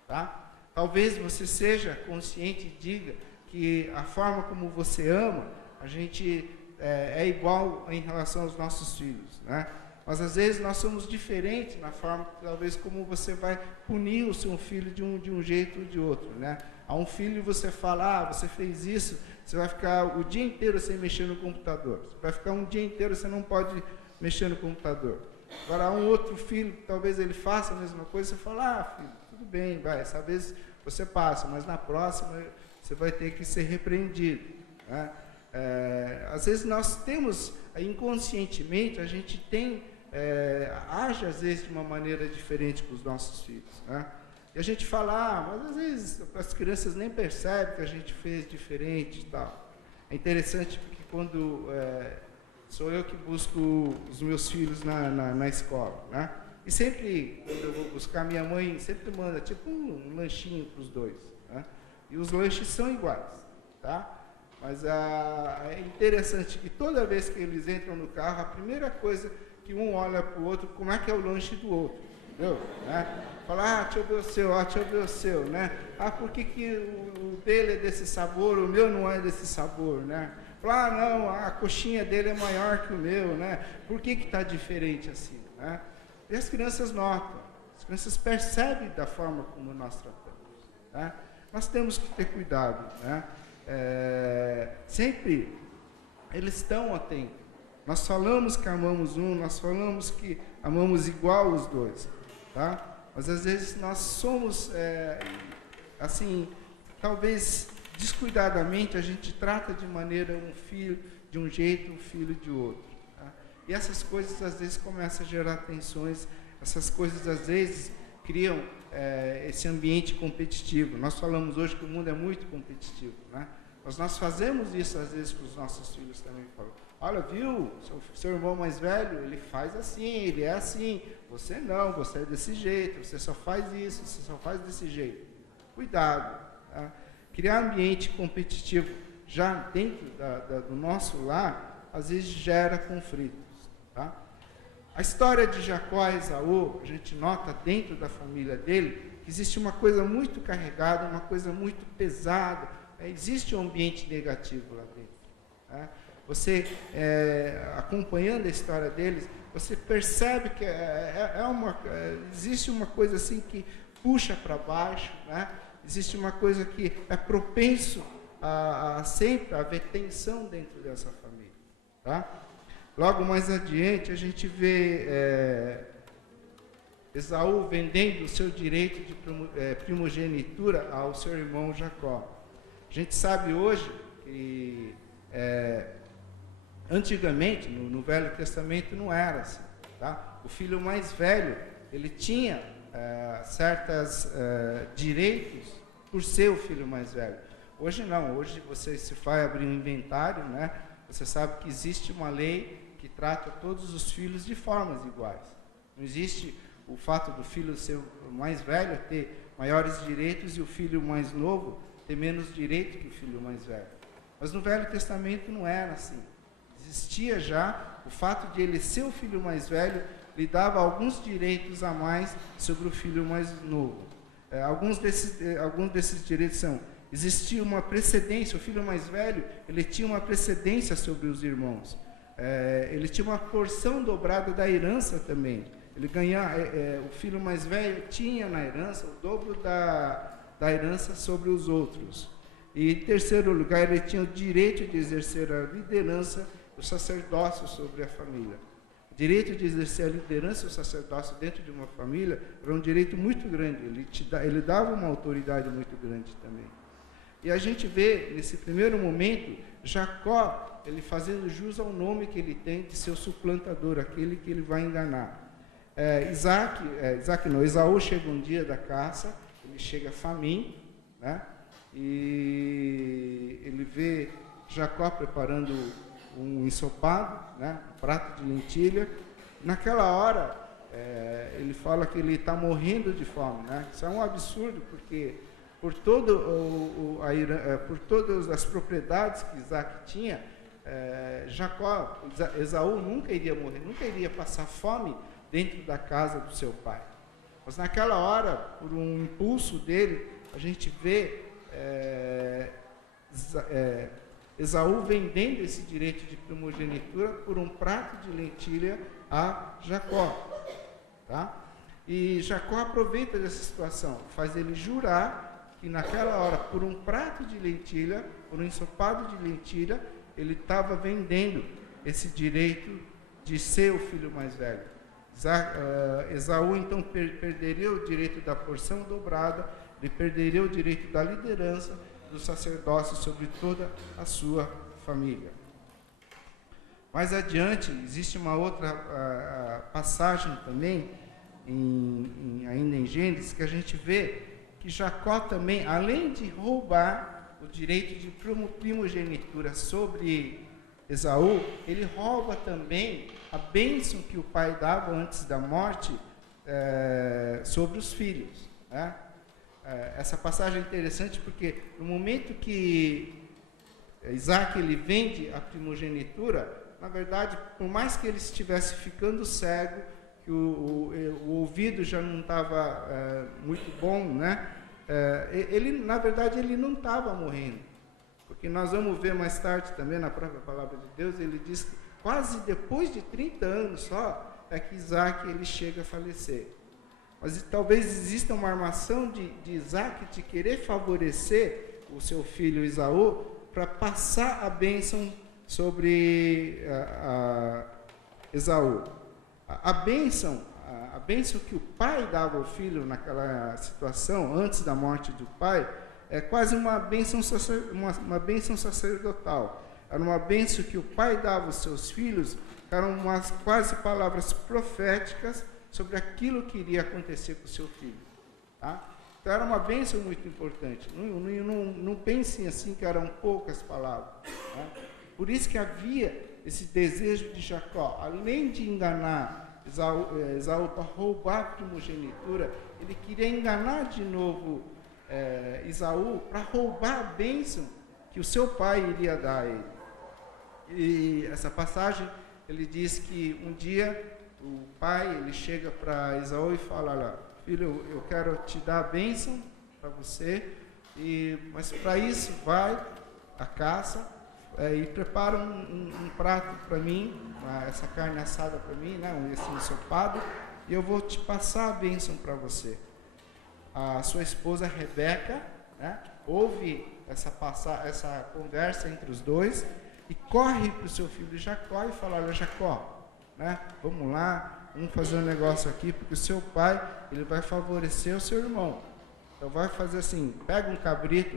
tá? Talvez você seja consciente e diga que a forma como você ama, a gente é igual em relação aos nossos filhos, né? Mas às vezes nós somos diferentes na forma, talvez, como você vai punir o seu filho de um jeito ou de outro, né? A um filho você fala: você fez isso, você vai ficar o dia inteiro sem mexer no computador. Você vai ficar um dia inteiro, você não pode mexer no computador. Agora, um outro filho, talvez ele faça a mesma coisa, você fala: filho, tudo bem, vai, essa vez você passa, mas na próxima você vai ter que ser repreendido, né? Às vezes nós temos, inconscientemente, a gente tem, age às vezes de uma maneira diferente com os nossos filhos, né? E a gente fala, mas às vezes as crianças nem percebem que a gente fez diferente e tal. É interessante porque quando sou eu que busco os meus filhos na escola, né? E sempre, quando eu vou buscar, minha mãe sempre manda tipo um lanchinho para os dois, né? E os lanches são iguais, tá? Mas é interessante que toda vez que eles entram no carro, a primeira coisa que um olha para o outro, como é que é o lanche do outro, entendeu? Né? Fala, deixa eu ver o seu, deixa eu ver o seu, né? Por que o dele é desse sabor, o meu não é desse sabor, né? Fala, não, a coxinha dele é maior que o meu, né? Por que está diferente assim, né? E as crianças notam, as crianças percebem da forma como nós tratamos, né? Nós temos que ter cuidado, né? Sempre eles estão atentos. Nós falamos que amamos um, nós falamos que amamos igual os dois, tá? Mas às vezes nós somos, assim, talvez descuidadamente a gente trata de maneira um filho de um jeito, um filho de outro, tá? E essas coisas às vezes começam a gerar tensões, essas coisas às vezes criam esse ambiente competitivo. Nós falamos hoje que o mundo é muito competitivo, né? Mas nós fazemos isso às vezes com os nossos filhos também. Olha, viu, seu irmão mais velho, ele faz assim, ele é assim, você não, você é desse jeito, você só faz isso, você só faz desse jeito. Cuidado, tá? Criar ambiente competitivo já dentro do nosso lar, às vezes gera conflitos, tá? A história de Jacó e Esaú, a gente nota dentro da família dele, que existe uma coisa muito carregada, uma coisa muito pesada, existe um ambiente negativo lá dentro, tá? Você, acompanhando a história deles, você percebe que existe uma coisa assim que puxa para baixo, né? Existe uma coisa que é propenso a sempre haver tensão dentro dessa família, tá? Logo mais adiante, a gente vê Esaú vendendo o seu direito de primogenitura ao seu irmão Jacó. A gente sabe hoje que antigamente, no Velho Testamento, não era assim, tá? O filho mais velho, ele tinha certos direitos por ser o filho mais velho. Hoje não, hoje você se vai abrir um inventário, né? Você sabe que existe uma lei que trata todos os filhos de formas iguais. Não existe o fato do filho ser o mais velho ter maiores direitos e o filho mais novo ter menos direito que o filho mais velho. Mas no Velho Testamento não era assim. Existia já o fato de ele ser o filho mais velho, lhe dava alguns direitos a mais sobre o filho mais novo. Alguns desses direitos são: existia uma precedência, o filho mais velho, ele tinha uma precedência sobre os irmãos. Ele tinha uma porção dobrada da herança também. Ele ganhava, o filho mais velho tinha na herança o dobro da herança sobre os outros. E, em terceiro lugar, ele tinha o direito de exercer a liderança, o sacerdócio sobre a família. O direito de exercer a liderança e o sacerdócio dentro de uma família era um direito muito grande. Ele dava uma autoridade muito grande também. E a gente vê, nesse primeiro momento, Jacó, ele fazendo jus ao nome que ele tem de seu suplantador, aquele que ele vai enganar. Esaú chega um dia da caça, ele chega faminto, né? E ele vê Jacó preparando um ensopado, né? Um prato de lentilha. Naquela hora, ele fala que ele está morrendo de fome, né? Isso é um absurdo, porque por todas as propriedades que Isaac tinha, Esaú nunca iria morrer, nunca iria passar fome dentro da casa do seu pai. Mas naquela hora, por um impulso dele, a gente vê Esaú vendendo esse direito de primogenitura por um prato de lentilha a Jacó, tá? E Jacó aproveita dessa situação, faz ele jurar que naquela hora, por um prato de lentilha, por um ensopado de lentilha, ele estava vendendo esse direito de ser o filho mais velho. Esaú então perderia o direito da porção dobrada, ele perderia o direito da liderança, do sacerdócio sobre toda a sua família. Mais adiante, existe uma outra passagem também, ainda em Gênesis, que a gente vê que Jacó também, além de roubar o direito de primogenitura sobre Esaú, ele rouba também a bênção que o pai dava antes da morte sobre os filhos, né? Essa passagem é interessante porque no momento que Isaac ele vende a primogenitura, na verdade, por mais que ele estivesse ficando cego, que o ouvido já não estava muito bom, né? Na verdade, ele não estava morrendo. Porque nós vamos ver mais tarde também, na própria palavra de Deus, ele diz que quase depois de 30 anos só, é que Isaac ele chega a falecer. Mas talvez exista uma armação de Isaac de querer favorecer o seu filho Esaú para passar a bênção sobre Esaú. A bênção que o pai dava ao filho naquela situação, antes da morte do pai, é quase uma bênção sacerdotal. Era uma bênção que o pai dava aos seus filhos, eram quase palavras proféticas sobre aquilo que iria acontecer com o seu filho. Tá? Então era uma bênção muito importante. Não pensem assim que eram poucas palavras. Tá? Por isso que havia esse desejo de Jacó, além de enganar Esaú para roubar a primogenitura, ele queria enganar de novo Esaú para roubar a bênção que o seu pai iria dar a ele. E essa passagem, ele diz que um dia o pai ele chega para Esaú e fala: olha, filho, eu quero te dar a bênção para você, mas para isso vai à caça e prepara um prato para mim, essa carne assada para mim, né, esse ensopado, e eu vou te passar a bênção para você. A sua esposa Rebeca, né, ouve essa conversa entre os dois e corre para o seu filho Jacó e fala: olha, Jacó, né, vamos lá, vamos fazer um negócio aqui, porque o seu pai ele vai favorecer o seu irmão. Então vai fazer assim, pega um cabrito,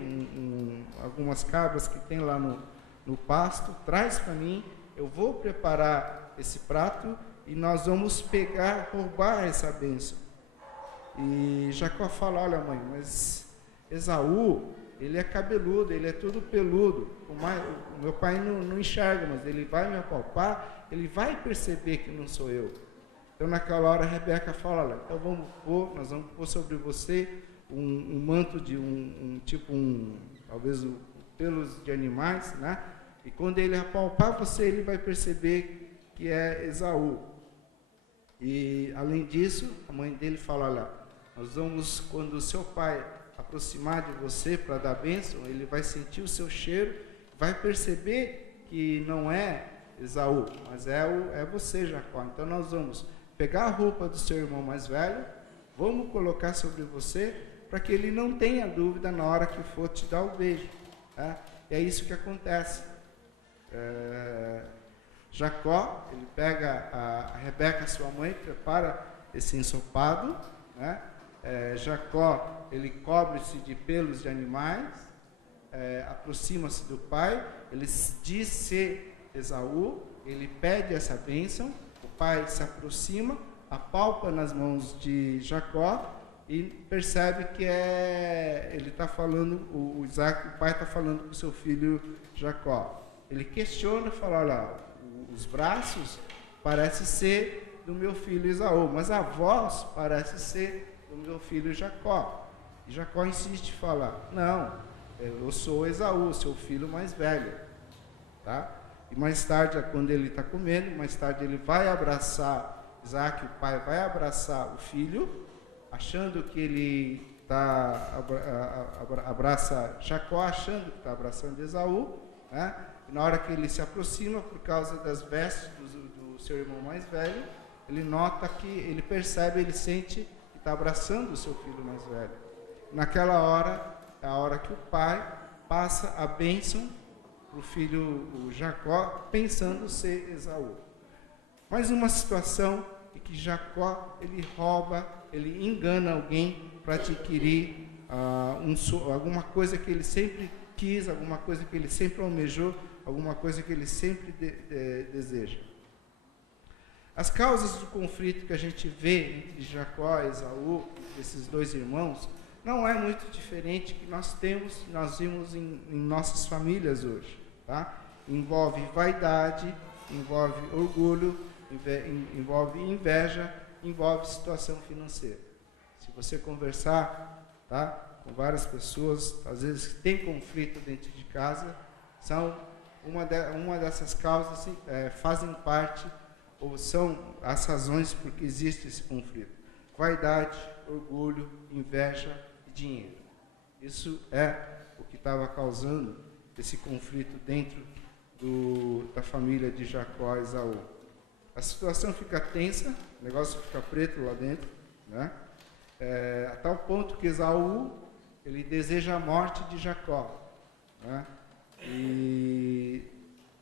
algumas cabras que tem lá no pasto, traz para mim, eu vou preparar esse prato e nós vamos roubar essa bênção. E Jacó fala: olha, mãe, mas Esaú, ele é cabeludo, ele é todo peludo, o meu pai não enxerga, mas ele vai me apalpar, ele vai perceber que não sou eu. Então naquela hora a Rebeca fala: olha, então nós vamos pôr sobre você um manto de talvez pelos de animais, né? E quando ele apalpar você, ele vai perceber que é Esaú. E além disso, a mãe dele fala: olha, nós vamos, quando o seu pai aproximar de você para dar bênção, ele vai sentir o seu cheiro, vai perceber que não é Esaú, mas é você, Jacó. Então nós vamos pegar a roupa do seu irmão mais velho, vamos colocar sobre você, para que ele não tenha dúvida na hora que for te dar o beijo. Tá? E é isso que acontece. Jacó, ele pega a Rebeca, sua mãe, prepara esse ensopado, né? Jacó, ele cobre-se de pelos de animais, aproxima-se do pai, ele diz ser Esaú, ele pede essa bênção, o pai se aproxima, apalpa nas mãos de Jacó e percebe que ele está falando, o pai está falando com o seu filho Jacó. Ele questiona, fala: olha, os braços parecem ser do meu filho Esaú, mas a voz parece ser do meu filho Jacó. E Jacó insiste e fala: não, eu sou Esaú, seu filho mais velho. Tá? E mais tarde, quando ele está comendo, mais tarde ele vai abraçar Isaac, o pai vai abraçar o filho, achando que ele abraça Jacó, achando que está abraçando Esaú, né? E na hora que ele se aproxima, por causa das vestes do seu irmão mais velho, ele nota que, ele percebe, ele sente que está abraçando o seu filho mais velho. Naquela hora, é a hora que o pai passa a bênção para o filho Jacó, pensando ser Esaú. Mais uma situação em que Jacó, ele rouba, ele engana alguém para adquirir alguma coisa que ele sempre quis, alguma coisa que ele sempre almejou, alguma coisa que ele sempre deseja. As causas do conflito que a gente vê entre Jacó e Esaú, esses dois irmãos, não é muito diferente que nós vimos em nossas famílias hoje. Tá? Envolve vaidade, envolve orgulho, envolve inveja, envolve situação financeira. Se você conversar, tá, com várias pessoas, às vezes que tem conflito dentro de casa, são uma dessas causas, fazem parte ou são as razões por que existe esse conflito. Vaidade, orgulho, inveja e dinheiro. Isso é o que estava causando esse conflito dentro da família de Jacó e Esaú. A situação fica tensa, o negócio fica preto lá dentro, né? A tal ponto que Esaú, ele deseja a morte de Jacó, né? E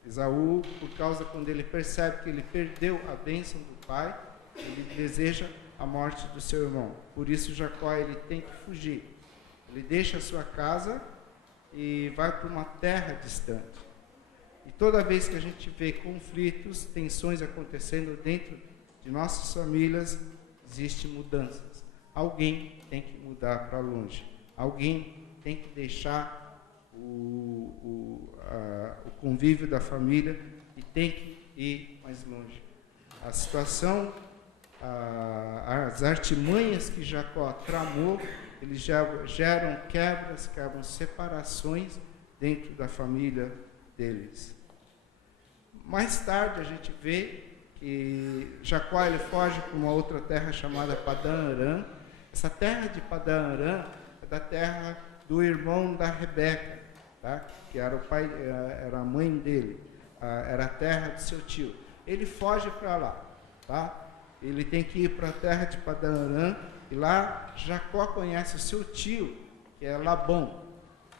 Esaú, por causa, quando ele percebe que ele perdeu a bênção do pai, ele deseja a morte do seu irmão. Por isso Jacó, ele tem que fugir. Ele deixa a sua casa e vai para uma terra distante. E toda vez que a gente vê conflitos, tensões acontecendo dentro de nossas famílias, existem mudanças. Alguém tem que mudar para longe. Alguém tem que deixar o convívio da família e tem que ir mais longe. A situação, as artimanhas que Jacó tramou, eles geram quebras, separações dentro da família deles. Mais tarde a gente vê que Jacó, ele foge para uma outra terra chamada Padã Arã. Essa terra de Padã Arã é da terra do irmão da Rebeca, tá? Que era o pai, era a mãe dele, era a terra do seu tio. Ele foge para lá, tá? Ele tem que ir para a terra de Padã Arã, e lá Jacó conhece o seu tio, que é Labão,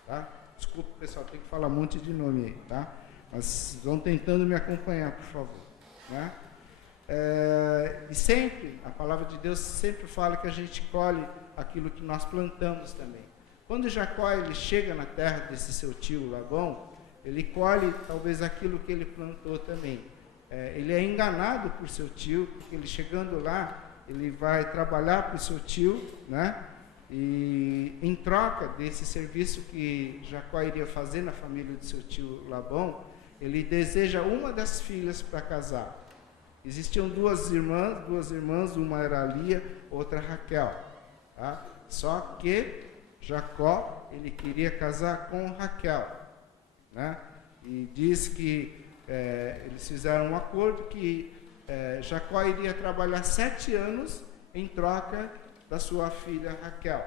tá? Desculpa, pessoal, tem que falar um monte de nome aí, tá? Mas vão tentando me acompanhar, por favor, né? E sempre, a palavra de Deus sempre fala que a gente colhe aquilo que nós plantamos também. Quando Jacó, ele chega na terra desse seu tio Labão, ele colhe talvez aquilo que ele plantou também. Ele é enganado por seu tio, porque ele chegando lá, ele vai trabalhar para o seu tio, né? E em troca desse serviço que Jacó iria fazer na família do seu tio Labão, ele deseja uma das filhas para casar. Existiam duas irmãs, uma era Lia, outra Raquel, tá? Só que Jacó, ele queria casar com Raquel, né? E diz que eles fizeram um acordo que Jacó iria trabalhar 7 anos em troca da sua filha Raquel.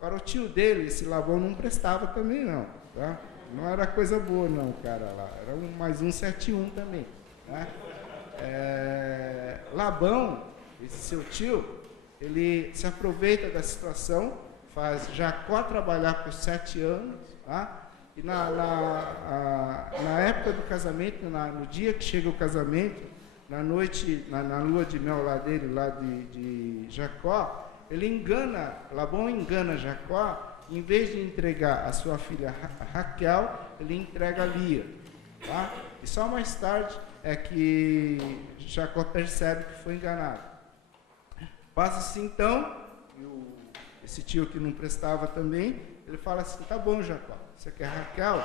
Agora, o tio dele, esse Labão, não prestava também não, tá? Não era coisa boa não, cara, lá. Era mais um 7-1 também, né? Labão, esse seu tio, ele se aproveita da situação, faz Jacó trabalhar por 7 anos, tá? E na época do casamento, no dia que chega o casamento, na noite, na lua de mel lá dele, lá de Jacó, Labão engana Jacó, em vez de entregar a sua filha Raquel, ele entrega Lia, tá? E só mais tarde é que Jacó percebe que foi enganado. Passa-se então, esse tio que não prestava também, ele fala assim: tá bom, Jacó, você quer Raquel?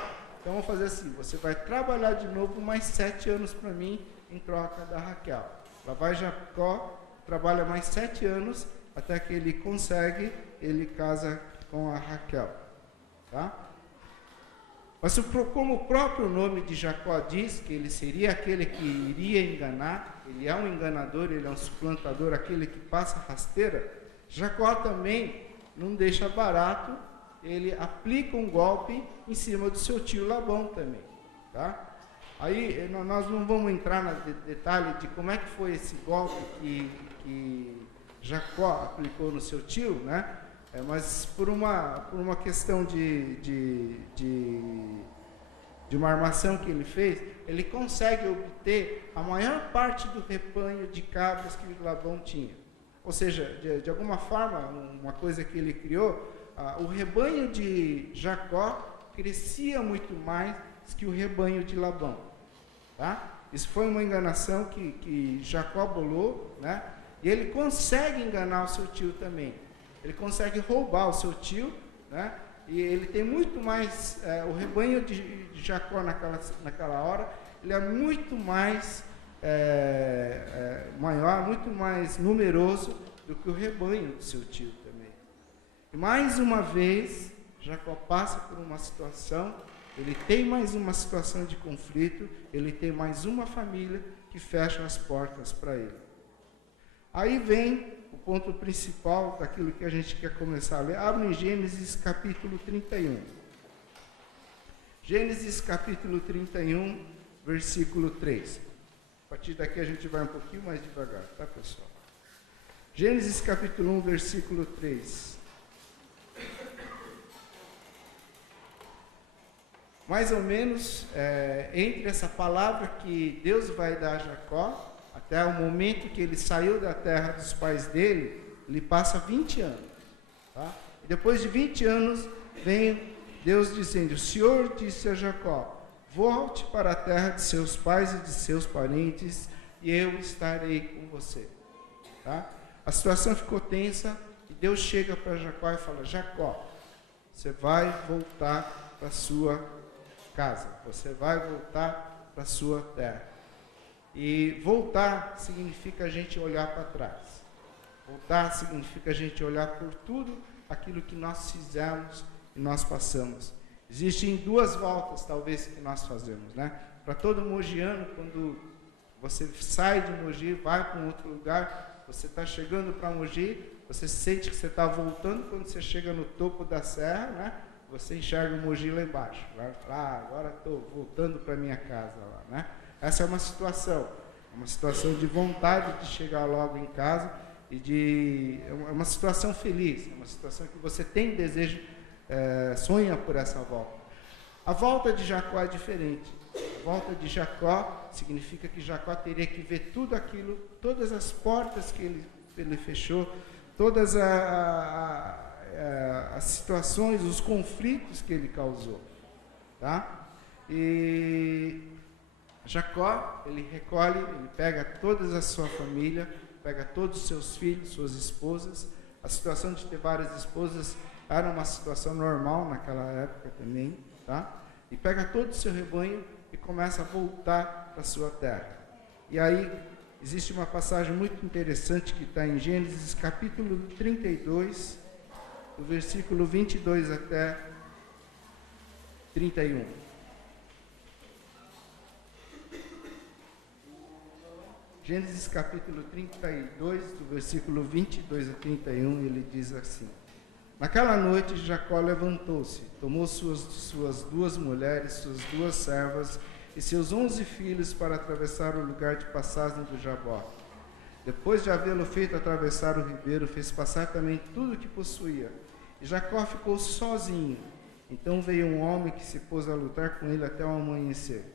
Então vamos fazer assim, você vai trabalhar de novo mais 7 anos para mim em troca da Raquel. Lá vai Jacó, trabalha mais 7 anos, até que ele consegue, ele casa com a Raquel, tá? Mas como o próprio nome de Jacó diz, que ele seria aquele que iria enganar, ele é um enganador, ele é um suplantador, aquele que passa rasteira, Jacó também não deixa barato, ele aplica um golpe em cima do seu tio Labão também, tá? Aí nós não vamos entrar no detalhe de como é que foi esse golpe que Jacó aplicou no seu tio, né? Mas por uma questão de uma armação que ele fez, ele consegue obter a maior parte do rebanho de cabras que Labão tinha. Ou seja, de alguma forma, uma coisa que ele criou, o rebanho de Jacó crescia muito mais que o rebanho de Labão. Tá? Isso foi uma enganação que Jacó bolou, né? E ele consegue enganar o seu tio também. Ele consegue roubar o seu tio, né? E ele tem muito mais, o rebanho de Jacó naquela hora, ele é muito mais maior, muito mais numeroso do que o rebanho do seu tio também. E mais uma vez, Jacó passa por uma situação, ele tem mais uma situação de conflito, ele tem mais uma família que fecha as portas para ele. Aí vem o ponto principal daquilo que a gente quer começar a ler. Abre em Gênesis capítulo 31. Gênesis capítulo 31, versículo 3. A partir daqui a gente vai um pouquinho mais devagar, tá, pessoal? Gênesis capítulo 1, versículo 3. Mais ou menos, entre essa palavra que Deus vai dar a Jacó, até o momento que ele saiu da terra dos pais dele, ele passa 20 anos. Tá? E depois de 20 anos, vem Deus dizendo: o Senhor disse a Jacó: volte para a terra de seus pais e de seus parentes, e eu estarei com você. Tá? A situação ficou tensa, e Deus chega para Jacó e fala: Jacó, você vai voltar para a sua casa, você vai voltar para a sua terra. E voltar significa a gente olhar para trás. Voltar significa a gente olhar por tudo aquilo que nós fizemos e nós passamos. Existem duas voltas, talvez, que nós fazemos, né? Para todo mogiano, quando você sai de Mogi, vai para um outro lugar, você está chegando para Mogi, você sente que você está voltando. Quando você chega no topo da serra, né? Você enxerga o Mogi lá embaixo. Vai falar: agora estou voltando para minha casa lá, né? Essa é uma situação de vontade de chegar logo em casa e é uma situação feliz, é uma situação que você tem desejo, sonha por essa volta. A volta de Jacó é diferente. A volta de Jacó significa que Jacó teria que ver tudo aquilo, todas as portas que ele fechou, todas as situações, os conflitos que ele causou, tá? E Jacó, ele recolhe, ele pega toda a sua família, pega todos os seus filhos, suas esposas. A situação de ter várias esposas era uma situação normal naquela época também, tá? E pega todo o seu rebanho e começa a voltar para a sua terra. E aí, existe uma passagem muito interessante que está em Gênesis capítulo 32, do versículo 22 até 31. Gênesis capítulo 32, do versículo 22 a 31, ele diz assim: naquela noite Jacó levantou-se, tomou suas duas mulheres, suas duas servas e seus 11 filhos para atravessar o lugar de passagem do Jabó. Depois de havê-lo feito atravessar o ribeiro, fez passar também tudo o que possuía. E Jacó ficou sozinho. Então veio um homem que se pôs a lutar com ele até o amanhecer.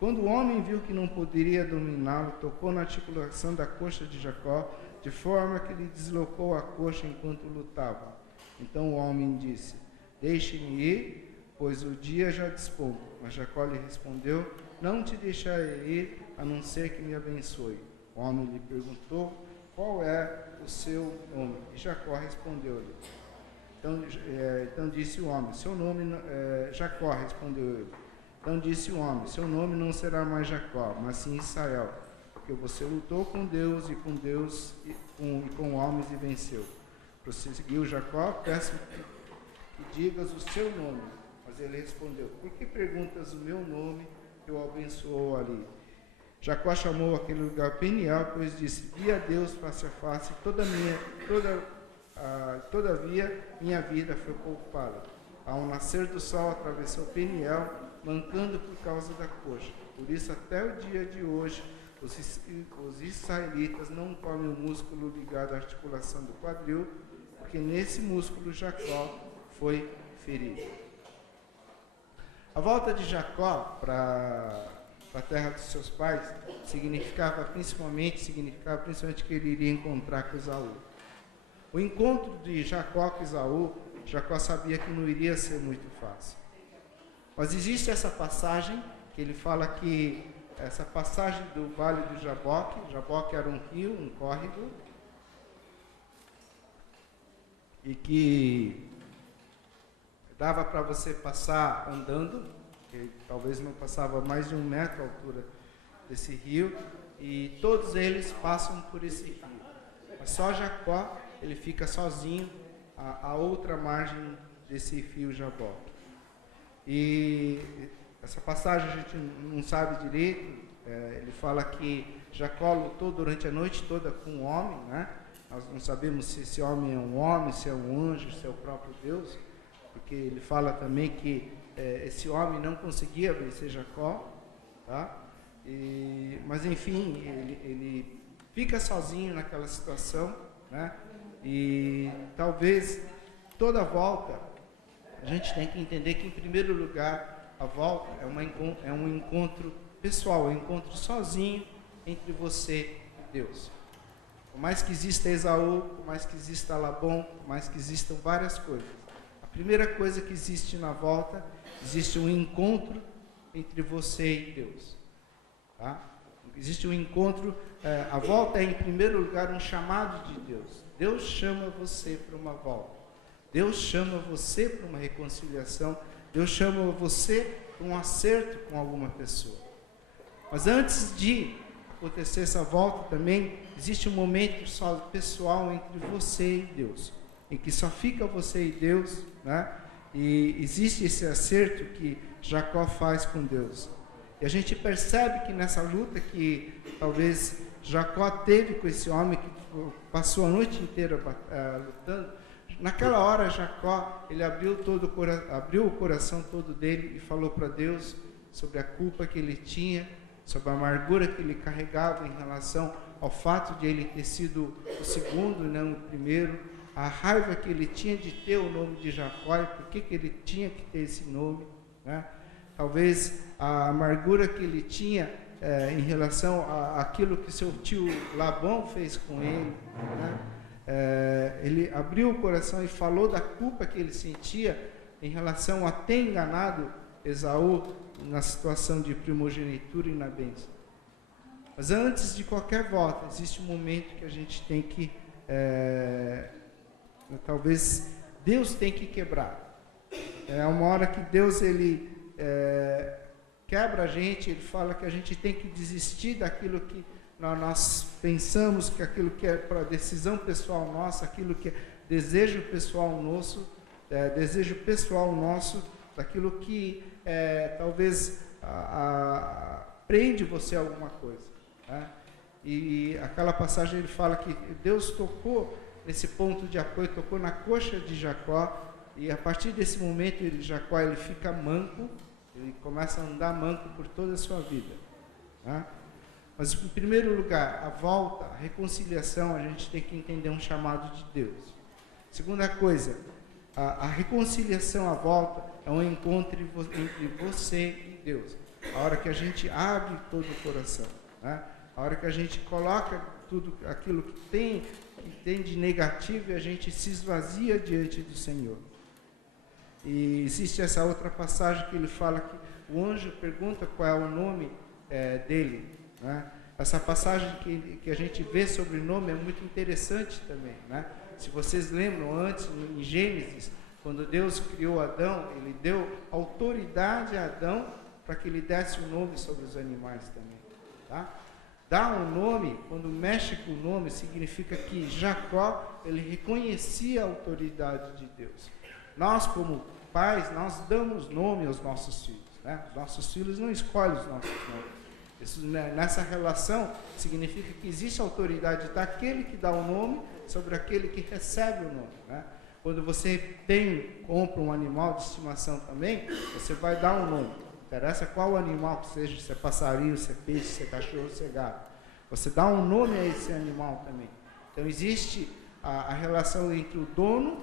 Quando o homem viu que não poderia dominá-lo, tocou na articulação da coxa de Jacó, de forma que lhe deslocou a coxa enquanto lutava. Então o homem disse: deixe-me ir, pois o dia já desponta. Mas Jacó lhe respondeu: não te deixarei ir, a não ser que me abençoe. O homem lhe perguntou: qual é o seu nome? E Jacó respondeu-lhe. Então disse o homem: seu nome Jacó, respondeu ele. Então disse o homem: seu nome não será mais Jacó, mas sim Israel, porque você lutou com Deus e com homens e venceu. Prosseguiu Jacó: peço que digas o seu nome. Mas ele respondeu: por que perguntas o meu nome, que o abençoou ali? Jacó chamou aquele lugar Peniel, pois disse: vi a Deus face a face, todavia minha vida foi poupada. Ao nascer do sol atravessou Peniel, mancando por causa da coxa. Por isso, até o dia de hoje, os israelitas não comem o músculo ligado à articulação do quadril, porque nesse músculo Jacó foi ferido. A volta de Jacó para a terra dos seus pais significava principalmente que ele iria encontrar com Esaú. O encontro de Jacó com Esaú, Jacó sabia que não iria ser muito fácil. Mas existe essa passagem que ele fala que essa passagem do Vale do Jaboque. Jaboque era um rio, um córrego, e que dava para você passar andando, que talvez não passava mais de 1 metro a altura desse rio, e todos eles passam por esse rio. Mas só Jacó, ele fica sozinho à outra margem desse rio Jaboque. E essa passagem a gente não sabe direito, ele fala que Jacó lutou durante a noite toda com um homem, né? Nós não sabemos se esse homem é um homem, se é um anjo, se é o próprio Deus, porque ele fala também que esse homem não conseguia vencer Jacó, tá? Mas enfim, ele fica sozinho naquela situação, né? E talvez toda volta a gente tem que entender que, em primeiro lugar, a volta é um encontro pessoal, é um encontro sozinho entre você e Deus. Por mais que exista Esaú, por mais que exista Labão, por mais que existam várias coisas, a primeira coisa que existe na volta, existe um encontro entre você e Deus. Tá? Existe um encontro, a volta é, em primeiro lugar, um chamado de Deus. Deus chama você para uma volta. Deus chama você para uma reconciliação. Deus chama você para um acerto com alguma pessoa. Mas antes de acontecer essa volta também, existe um momento só pessoal entre você e Deus, em que só fica você e Deus, né? E existe esse acerto que Jacó faz com Deus. E a gente percebe que nessa luta que talvez Jacó teve com esse homem que passou a noite inteira lutando, naquela hora Jacó, ele abriu o coração todo dele e falou para Deus sobre a culpa que ele tinha, sobre a amargura que ele carregava em relação ao fato de ele ter sido o segundo e não o primeiro, a raiva que ele tinha de ter o nome de Jacó e por que ele tinha que ter esse nome, né? Talvez a amargura que ele tinha em relação àquilo que seu tio Labão fez com ele, né? Ele abriu o coração e falou da culpa que ele sentia em relação a ter enganado Esaú na situação de primogenitura e na bênção. Mas antes de qualquer volta, existe um momento que a gente tem que, talvez Deus tem que quebrar. É uma hora que Deus quebra a gente, ele fala que a gente tem que desistir daquilo que nós pensamos, que aquilo que é para decisão pessoal nossa, aquilo que é desejo pessoal nosso, daquilo que talvez prende você a alguma coisa, né? E aquela passagem ele fala que Deus tocou nesse ponto de apoio, tocou na coxa de Jacó, e a partir desse momento Jacó ele fica manco, ele começa a andar manco por toda a sua vida, né? Mas em primeiro lugar, a volta, a reconciliação, a gente tem que entender um chamado de Deus. Segunda coisa, a reconciliação, a volta, é um encontro entre você e Deus. A hora que a gente abre todo o coração, né? A hora que a gente coloca tudo aquilo que tem de negativo e a gente se esvazia diante do Senhor. E existe essa outra passagem que ele fala que o anjo pergunta qual é o nome dele, né? Essa passagem que a gente vê sobre o nome é muito interessante também, né? Se vocês lembram, antes, em Gênesis, quando Deus criou Adão, ele deu autoridade a Adão para que ele desse o nome sobre os animais também, tá? Dar um nome, quando mexe com o nome, significa que Jacó, ele reconhecia a autoridade de Deus. Nós, como pais, nós damos nome aos nossos filhos, né? Os nossos filhos não escolhem os nossos nomes. Isso, nessa relação, significa que existe autoridade daquele que dá o nome sobre aquele que recebe o nome, né? Quando você compra um animal de estimação também, você vai dar um nome. Não interessa qual animal que seja, se é passarinho, se é peixe, se é cachorro, se é gato. Você dá um nome a esse animal também. Então existe a relação entre o dono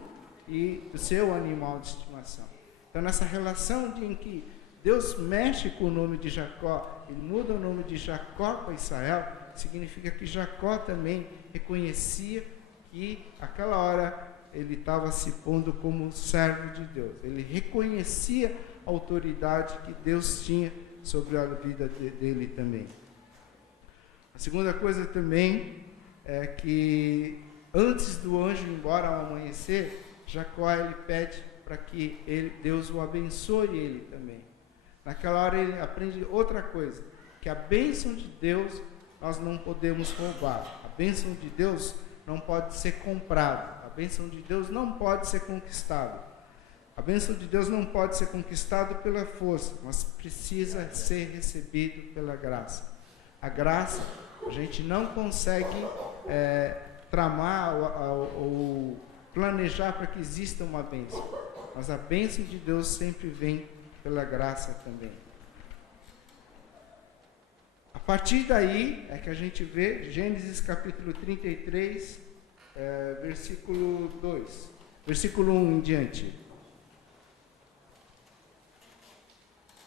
e o seu animal de estimação. Então nessa relação em que Deus mexe com o nome de Jacó, ele muda o nome de Jacó para Israel, significa que Jacó também reconhecia que aquela hora ele estava se pondo como servo de Deus. Ele reconhecia a autoridade que Deus tinha sobre a vida dele também. A segunda coisa também é que antes do anjo ir embora ao amanhecer, Jacó ele pede para que Deus o abençoe ele também. Naquela hora ele aprende outra coisa, que a bênção de Deus nós não podemos roubar. A bênção de Deus não pode ser comprada. A bênção de Deus não pode ser conquistada. A bênção de Deus não pode ser conquistada pela força, mas precisa ser recebido pela graça. A graça, a gente não consegue tramar ou planejar para que exista uma bênção. Mas a bênção de Deus sempre vem pela graça também. A partir daí é que a gente vê Gênesis capítulo 33, versículo 2, versículo 1 em diante.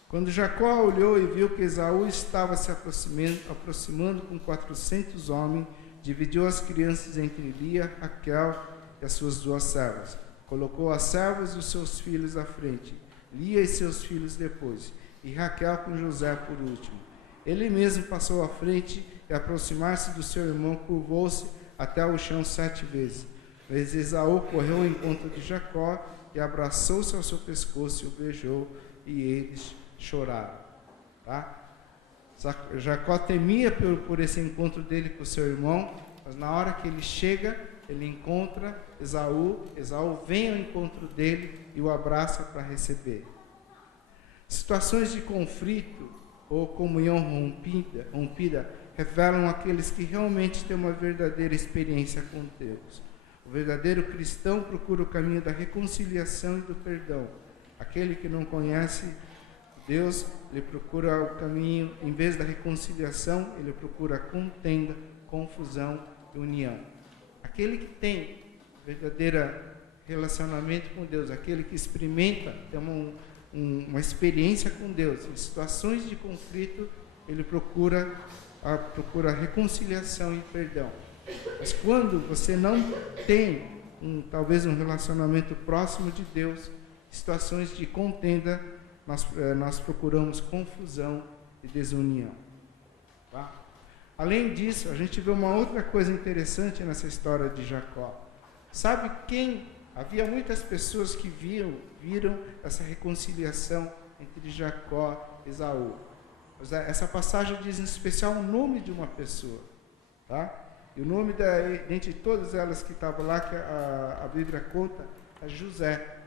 Quando Jacó olhou e viu que Esaú estava se aproximando com 400 homens, dividiu as crianças entre Lia, Raquel e as suas 2 servas. Colocou as servas e os seus filhos à frente, Lia e seus filhos depois, e Raquel com José por último. Ele mesmo passou à frente e, aproximar-se do seu irmão, curvou-se até o chão 7 vezes. Mas Esaú correu ao encontro de Jacó e abraçou-se ao seu pescoço e o beijou, e eles choraram. Tá? Jacó temia por esse encontro dele com o seu irmão, mas na hora que ele chega, ele encontra Esaú vem ao encontro dele e o abraça para receber. Situações de conflito ou comunhão rompida revelam aqueles que realmente têm uma verdadeira experiência com Deus. O verdadeiro cristão procura o caminho da reconciliação e do perdão. Aquele que não conhece Deus, ele procura o caminho, em vez da reconciliação, ele procura contenda, confusão e união. Aquele que tem verdadeiro relacionamento com Deus, aquele que experimenta, tem uma experiência com Deus, em situações de conflito, ele procura reconciliação e perdão. Mas quando você não tem talvez um relacionamento próximo de Deus, situações de contenda, nós procuramos confusão e desunião. Tá? Além disso, a gente vê uma outra coisa interessante nessa história de Jacó. Sabe quem? Havia muitas pessoas que viram essa reconciliação entre Jacó e Esaú. Essa passagem diz em especial o nome de uma pessoa. Tá? E o nome, dentre todas elas que estavam lá, que a Bíblia conta, é José.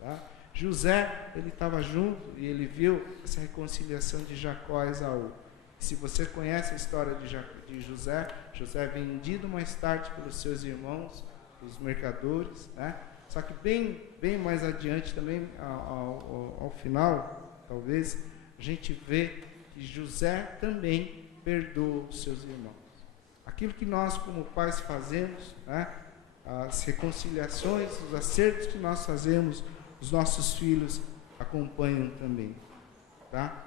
Tá? José, ele estava junto e ele viu essa reconciliação de Jacó e Esaú. Se você conhece a história de José, José é vendido mais tarde pelos seus irmãos, os mercadores, né? Só que bem mais adiante também, ao final, talvez, a gente vê que José também perdoa os seus irmãos. Aquilo que nós como pais fazemos, né? As reconciliações, os acertos que nós fazemos, os nossos filhos acompanham também, tá?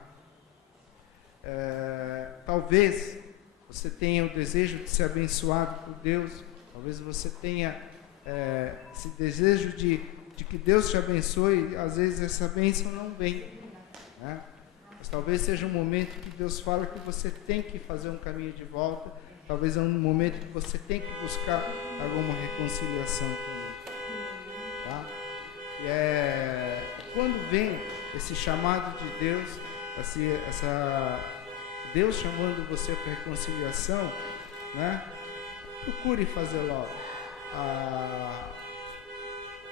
Talvez você tenha o desejo de ser abençoado por Deus, talvez você tenha esse desejo de que Deus te abençoe, às vezes essa bênção não vem, né? Mas talvez seja um momento que Deus fala que você tem que fazer um caminho de volta, talvez é um momento que você tem que buscar alguma reconciliação também, tá? Quando vem esse chamado de Deus, Deus chamando você para reconciliação, né? Procure fazer logo.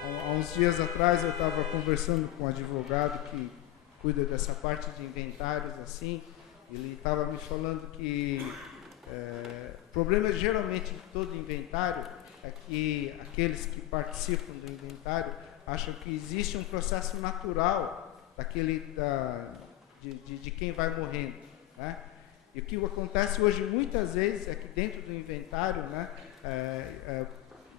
Há uns dias atrás eu estava conversando com um advogado que cuida dessa parte de inventários, assim, ele estava me falando que o problema geralmente de todo inventário é que aqueles que participam do inventário acham que existe um processo natural de quem vai morrendo, né? E o que acontece hoje muitas vezes é que dentro do inventário, né,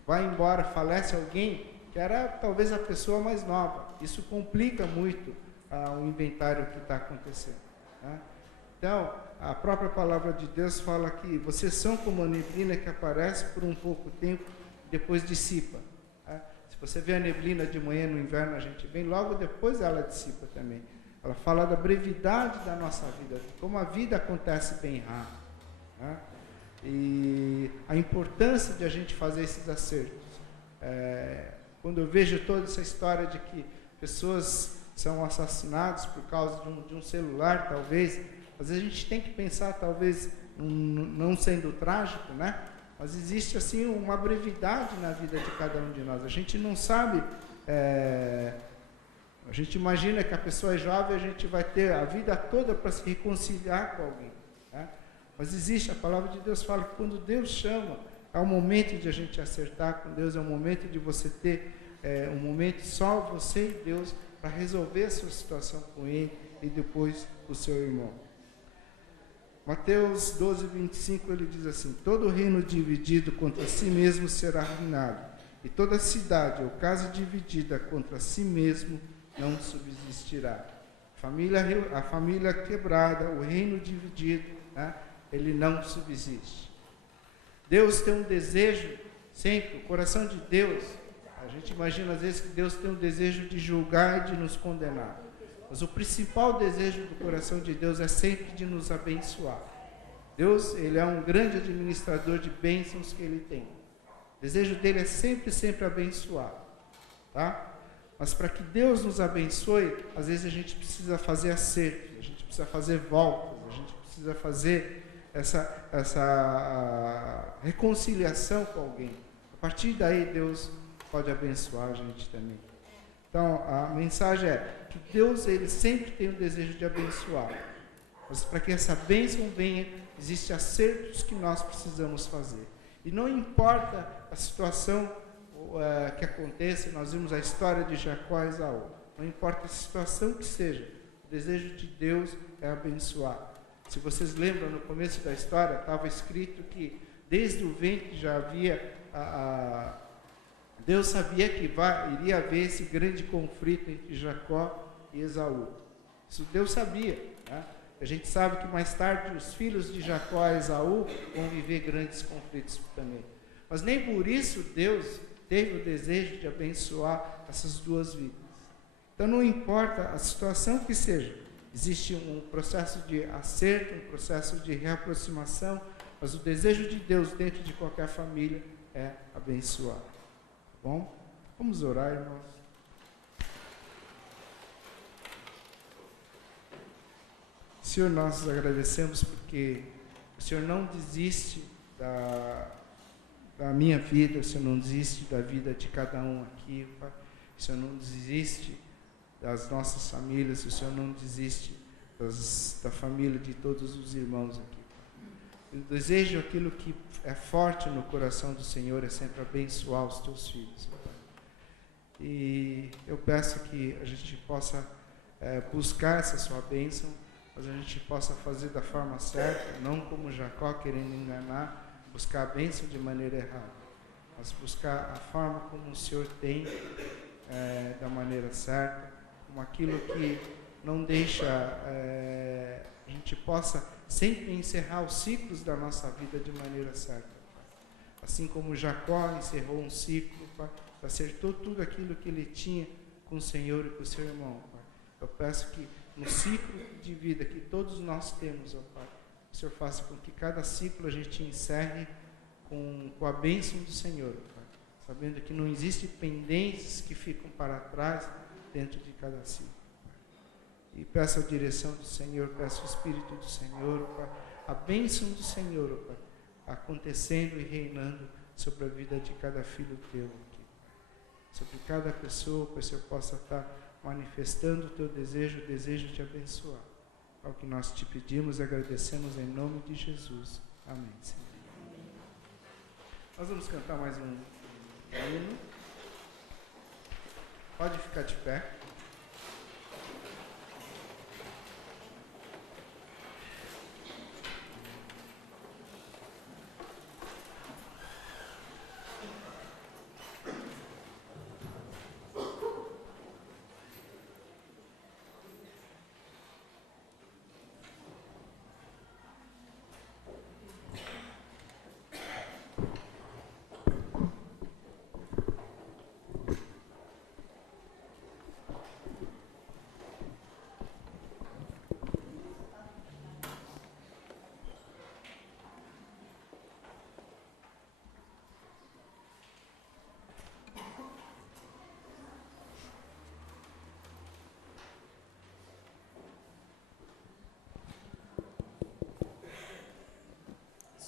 vai embora, falece alguém que era talvez a pessoa mais nova. Isso complica muito o inventário que está acontecendo, né? Então, a própria palavra de Deus fala que vocês são como a neblina que aparece por um pouco tempo, depois dissipa. Se você vê a neblina de manhã no inverno, a gente vem, logo depois ela dissipa também. Ela fala da brevidade da nossa vida, de como a vida acontece bem rápido, né? E a importância de a gente fazer esses acertos. Quando eu vejo toda essa história de que pessoas são assassinadas por causa de um celular, talvez, às vezes a gente tem que pensar, talvez, não sendo trágico, né? Mas existe assim uma brevidade na vida de cada um de nós. A gente não sabe, a gente imagina que a pessoa é jovem, a gente vai ter a vida toda para se reconciliar com alguém, né? Mas existe, a palavra de Deus fala que quando Deus chama, é o momento de a gente acertar com Deus, é o momento de você ter um momento só você e Deus para resolver a sua situação com Ele e depois com o seu irmão. Mateus 12, 25, ele diz assim: todo reino dividido contra si mesmo será arruinado, e toda cidade ou casa dividida contra si mesmo não subsistirá. A família quebrada, o reino dividido, né, ele não subsiste. Deus tem um desejo sempre, o coração de Deus, a gente imagina às vezes que Deus tem um desejo de julgar e de nos condenar. Mas o principal desejo do coração de Deus é sempre de nos abençoar. Deus, ele é um grande administrador de bênçãos que ele tem. O desejo dele é sempre, sempre abençoar. Tá? Mas para que Deus nos abençoe, às vezes a gente precisa fazer acertos, a gente precisa fazer voltas, a gente precisa fazer essa reconciliação com alguém. A partir daí, Deus pode abençoar a gente também. Então, a mensagem é que Deus, ele sempre tem o desejo de abençoar. Mas para que essa bênção venha, existem acertos que nós precisamos fazer. E não importa a situação que aconteça, nós vimos a história de Jacó e Esaú. Não importa a situação que seja, o desejo de Deus é abençoar. Se vocês lembram, no começo da história, estava escrito que desde o ventre já havia Deus sabia que iria haver esse grande conflito entre Jacó e Esaú. Isso Deus sabia, né? A gente sabe que mais tarde os filhos de Jacó e Esaú vão viver grandes conflitos também. Mas nem por isso Deus teve o desejo de abençoar essas duas vidas. Então não importa a situação que seja, existe um processo de acerto, um processo de reaproximação, mas o desejo de Deus dentro de qualquer família é abençoar. Bom, vamos orar, irmãos. Senhor, nós agradecemos porque o Senhor não desiste da minha vida, o Senhor não desiste da vida de cada um aqui, Pai. O Senhor não desiste das nossas famílias, o Senhor não desiste da família de todos os irmãos aqui, Pai. Eu desejo aquilo que é forte no coração do Senhor, é sempre abençoar os teus filhos, Pai. E eu peço que a gente possa buscar essa sua bênção, mas a gente possa fazer da forma certa, não como Jacó querendo enganar, buscar a bênção de maneira errada, mas buscar a forma como o Senhor tem, da maneira certa, como aquilo que não deixa, a gente possa sempre encerrar os ciclos da nossa vida de maneira certa. Assim como Jacó encerrou um ciclo, Pai, acertou tudo aquilo que ele tinha com o Senhor e com o seu irmão, Pai. Eu peço que no ciclo de vida que todos nós temos, ó Pai, o Senhor faça com que cada ciclo a gente encerre com a bênção do Senhor, Pai, sabendo que não existem pendências que ficam para trás dentro de cada ciclo. E peço a direção do Senhor, peço o Espírito do Senhor, Pai, a bênção do Senhor, Pai, acontecendo e reinando sobre a vida de cada filho teu aqui, sobre cada pessoa, que o Senhor possa estar manifestando o teu desejo, o desejo de abençoar. É o que nós te pedimos e agradecemos em nome de Jesus. Amém, Senhor. Nós vamos cantar mais um hino. Pode ficar de pé.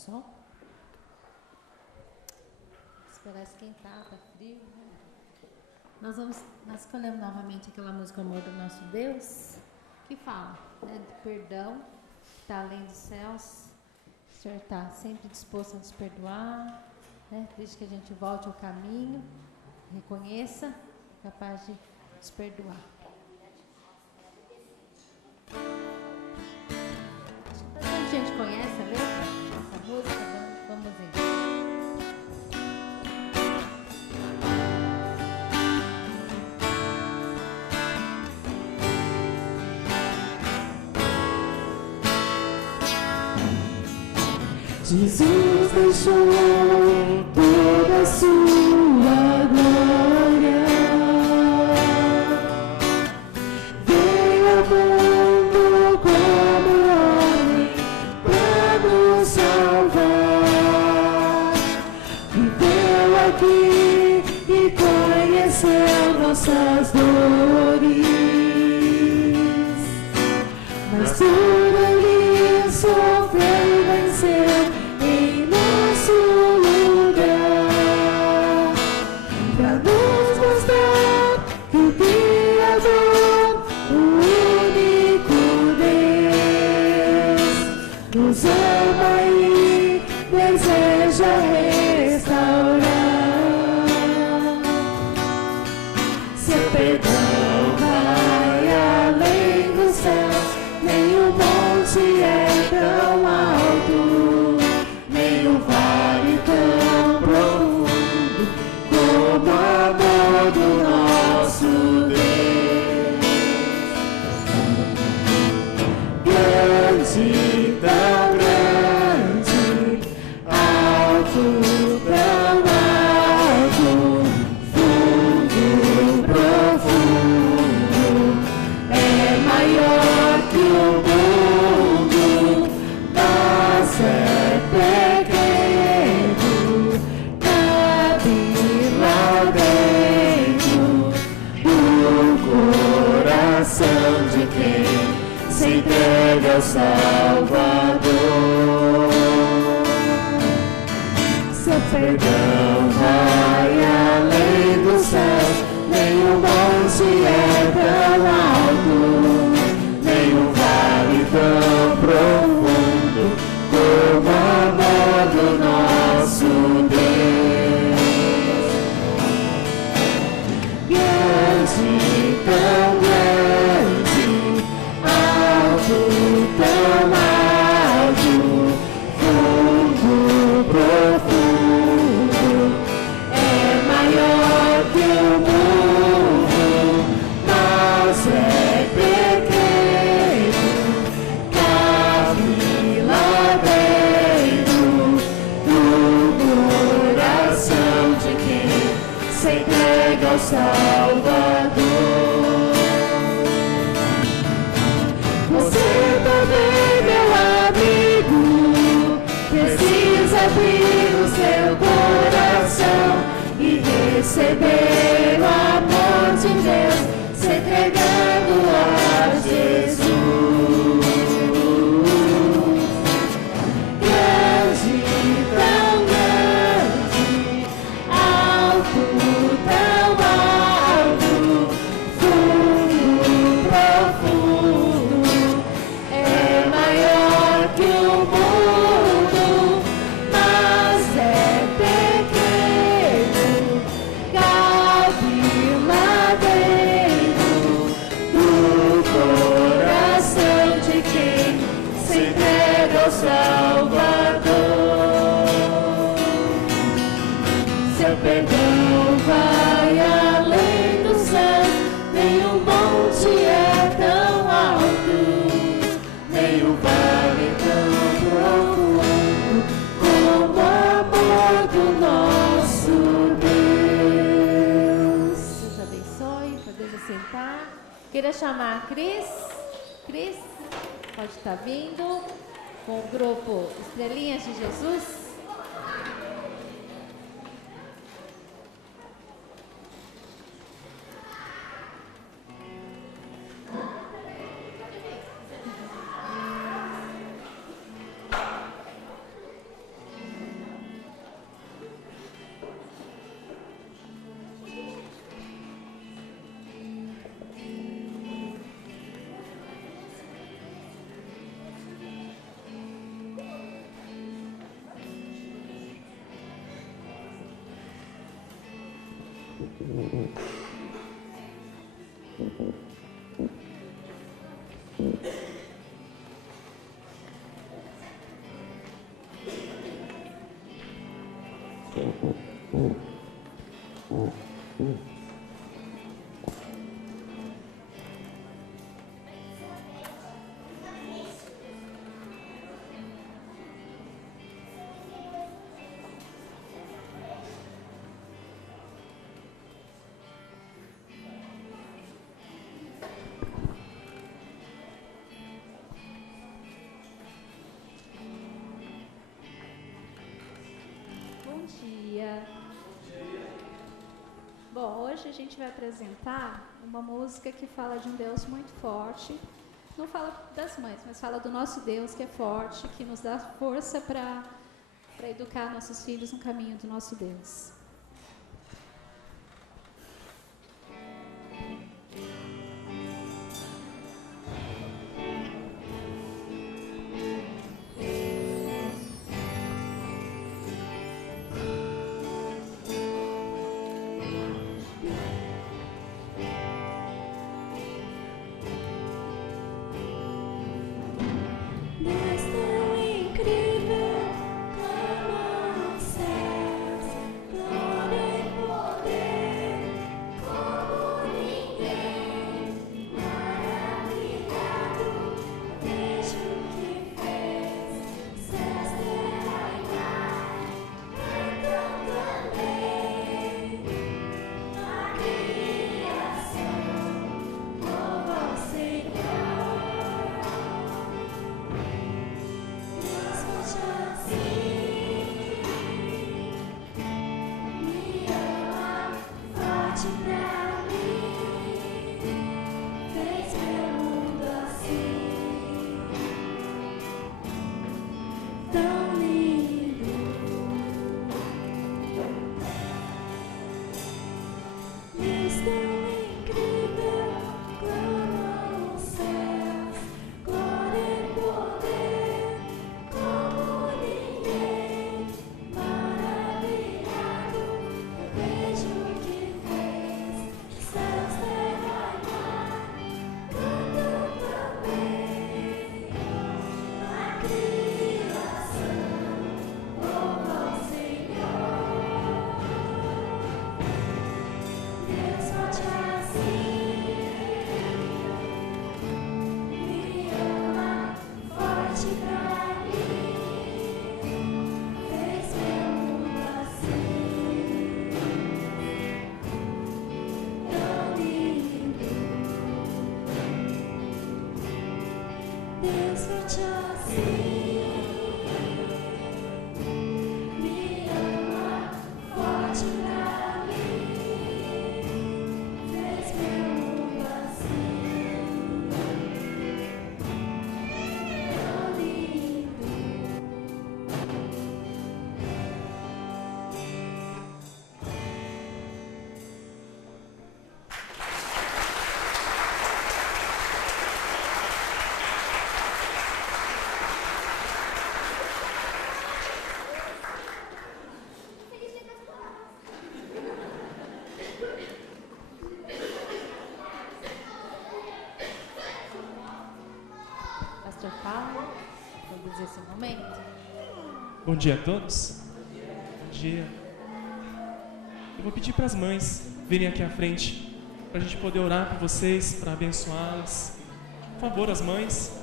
som. Esperar esquentar, tá frio. Nós escolhemos novamente aquela música Amor do Nosso Deus, que fala, né, de perdão, está além dos céus. O Senhor está sempre disposto a nos perdoar, né, desde que a gente volte ao caminho, reconheça, capaz de nos perdoar. Acho que bastante gente conhece a letra dessa música, vamos ver. Jesus deixou toda a sua glória, veio ao mundo como homem para nos salvar, viveu aqui e conheceu nossas dores, mas tudo ele sofreu e venceu em nosso lugar, pra nos mostrar que o Criador, o único Deus, nos ama e deseja restaurar. Seu perdão vai além dos céus, nenhum monte é tão alto, nenhum vale tão profundo como o amor do nosso Deus. Grande, tão grande, alto, tão alto, fundo, profundo, é maior que o mundo, mas é pequeno, cabe lá dentro do coração de quem se entrega ao Salvador. Seu perdão vai além dos céus, nenhum monte é tão alto, nenhum vale tão profundo como o amor do nosso Deus. Grande, tão grande, alto, tão alto, fundo, profundo, é maior que o mundo, mas é pequeno, cabe lá dentro do coração de quem se entrega ao Salvador. Você também, meu amigo, precisa abrir o seu coração e receber o amor de Deus, se entregando a Jesus. Grande, tão grande, alto, tão alto, fundo, profundo, é maior que o mundo, mas é pequeno, cabe lá dentro do coração de quem se entrega ao Salvador. Seu perdão vai além dos céus, nenhum monte é tão alto, nenhum vale tão profundo como o amor do nosso Deus. Deus abençoe, podemos sentar. Queria chamar a Cris. Cris, pode estar vindo com o grupo Estrelinhas de Jesus. Bom dia. Bom, hoje a gente vai apresentar uma música que fala de um Deus muito forte. Não fala das mães, mas fala do nosso Deus que é forte, que nos dá força para educar nossos filhos no caminho do nosso Deus. Deus tão incrível como os céus, glória e poder como ninguém. Maravilhado, vejo o que fez, céus, terra e mar, cantam também. A criação louva ao Senhor. Deus forte assim, me ama, forte pra mim, fez meu mundo assim, tão lindo. Pastor Paulo, conduz esse momento. Bom dia a todos. Bom dia. Eu vou pedir para as mães virem aqui à frente, para a gente poder orar por vocês, para abençoá-las. Por favor, as mães.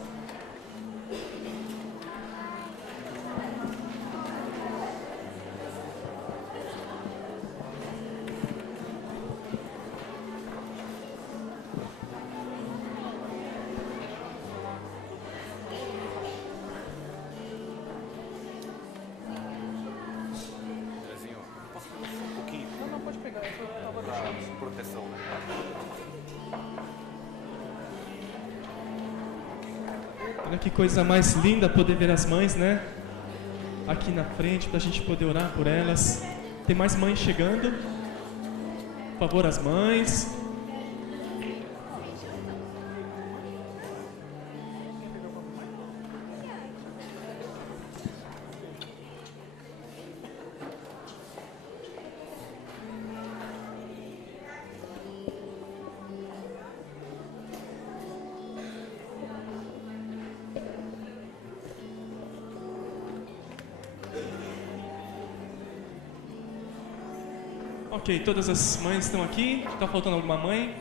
Olha que coisa mais linda poder ver as mães, né? Aqui na frente, para a gente poder orar por elas. Tem mais mães chegando. Por favor, as mães. Ok, todas as mães estão aqui. Está faltando alguma mãe?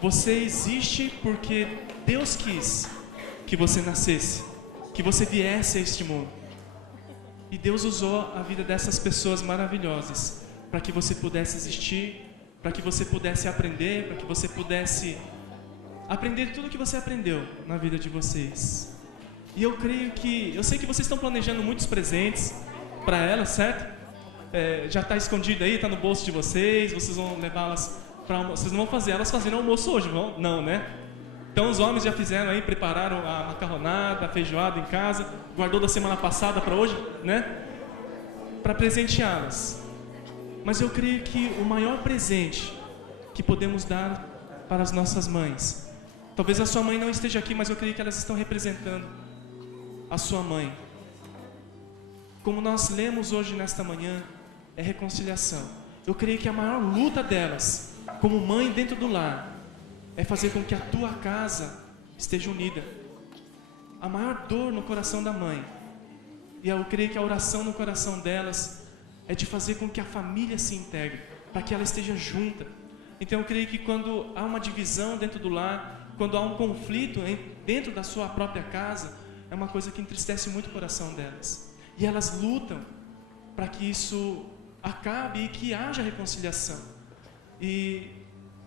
Você existe porque Deus quis que você nascesse, que você viesse a este mundo. E Deus usou a vida dessas pessoas maravilhosas para que você pudesse existir, para que você pudesse aprender, para que você pudesse aprender tudo o que você aprendeu na vida de vocês. E eu sei que vocês estão planejando muitos presentes para elas, certo? Já está escondido aí, está no bolso de vocês, vocês vão levá-las para almoço. Vocês não vão fazer elas fazendo almoço hoje, vão? Não, né? Então os homens já fizeram aí, prepararam a macarronada, a feijoada em casa, guardou da semana passada para hoje, né? Para presenteá-las. Mas eu creio que o maior presente que podemos dar para as nossas mães, talvez a sua mãe não esteja aqui, mas eu creio que elas estão representando a sua mãe. Como nós lemos hoje nesta manhã, é reconciliação. Eu creio que a maior luta delas, como mãe dentro do lar, é fazer com que a tua casa esteja unida. A maior dor no coração da mãe, e eu creio que a oração no coração delas, é de fazer com que a família se integre, para que ela esteja junta. Então eu creio que quando há uma divisão dentro do lar, quando há um conflito dentro da sua própria casa, é uma coisa que entristece muito o coração delas. E elas lutam para que isso acabe e que haja reconciliação. E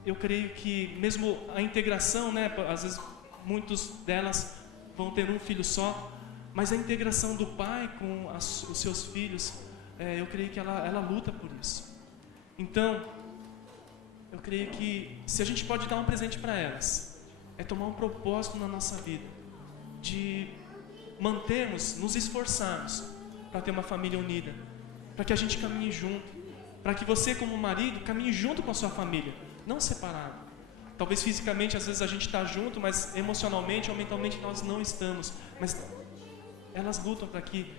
eu creio que mesmo a integração, né, às vezes muitos delas vão ter um filho só, mas a integração do pai com os seus filhos, eu creio que ela luta por isso. Então, eu creio que se a gente pode dar um presente para elas, é tomar um propósito na nossa vida, de mantermos, nos esforçarmos para ter uma família unida, para que a gente caminhe junto, para que você como marido caminhe junto com a sua família, não separado. Talvez fisicamente às vezes a gente está junto, mas emocionalmente ou mentalmente nós não estamos. Mas elas lutam para que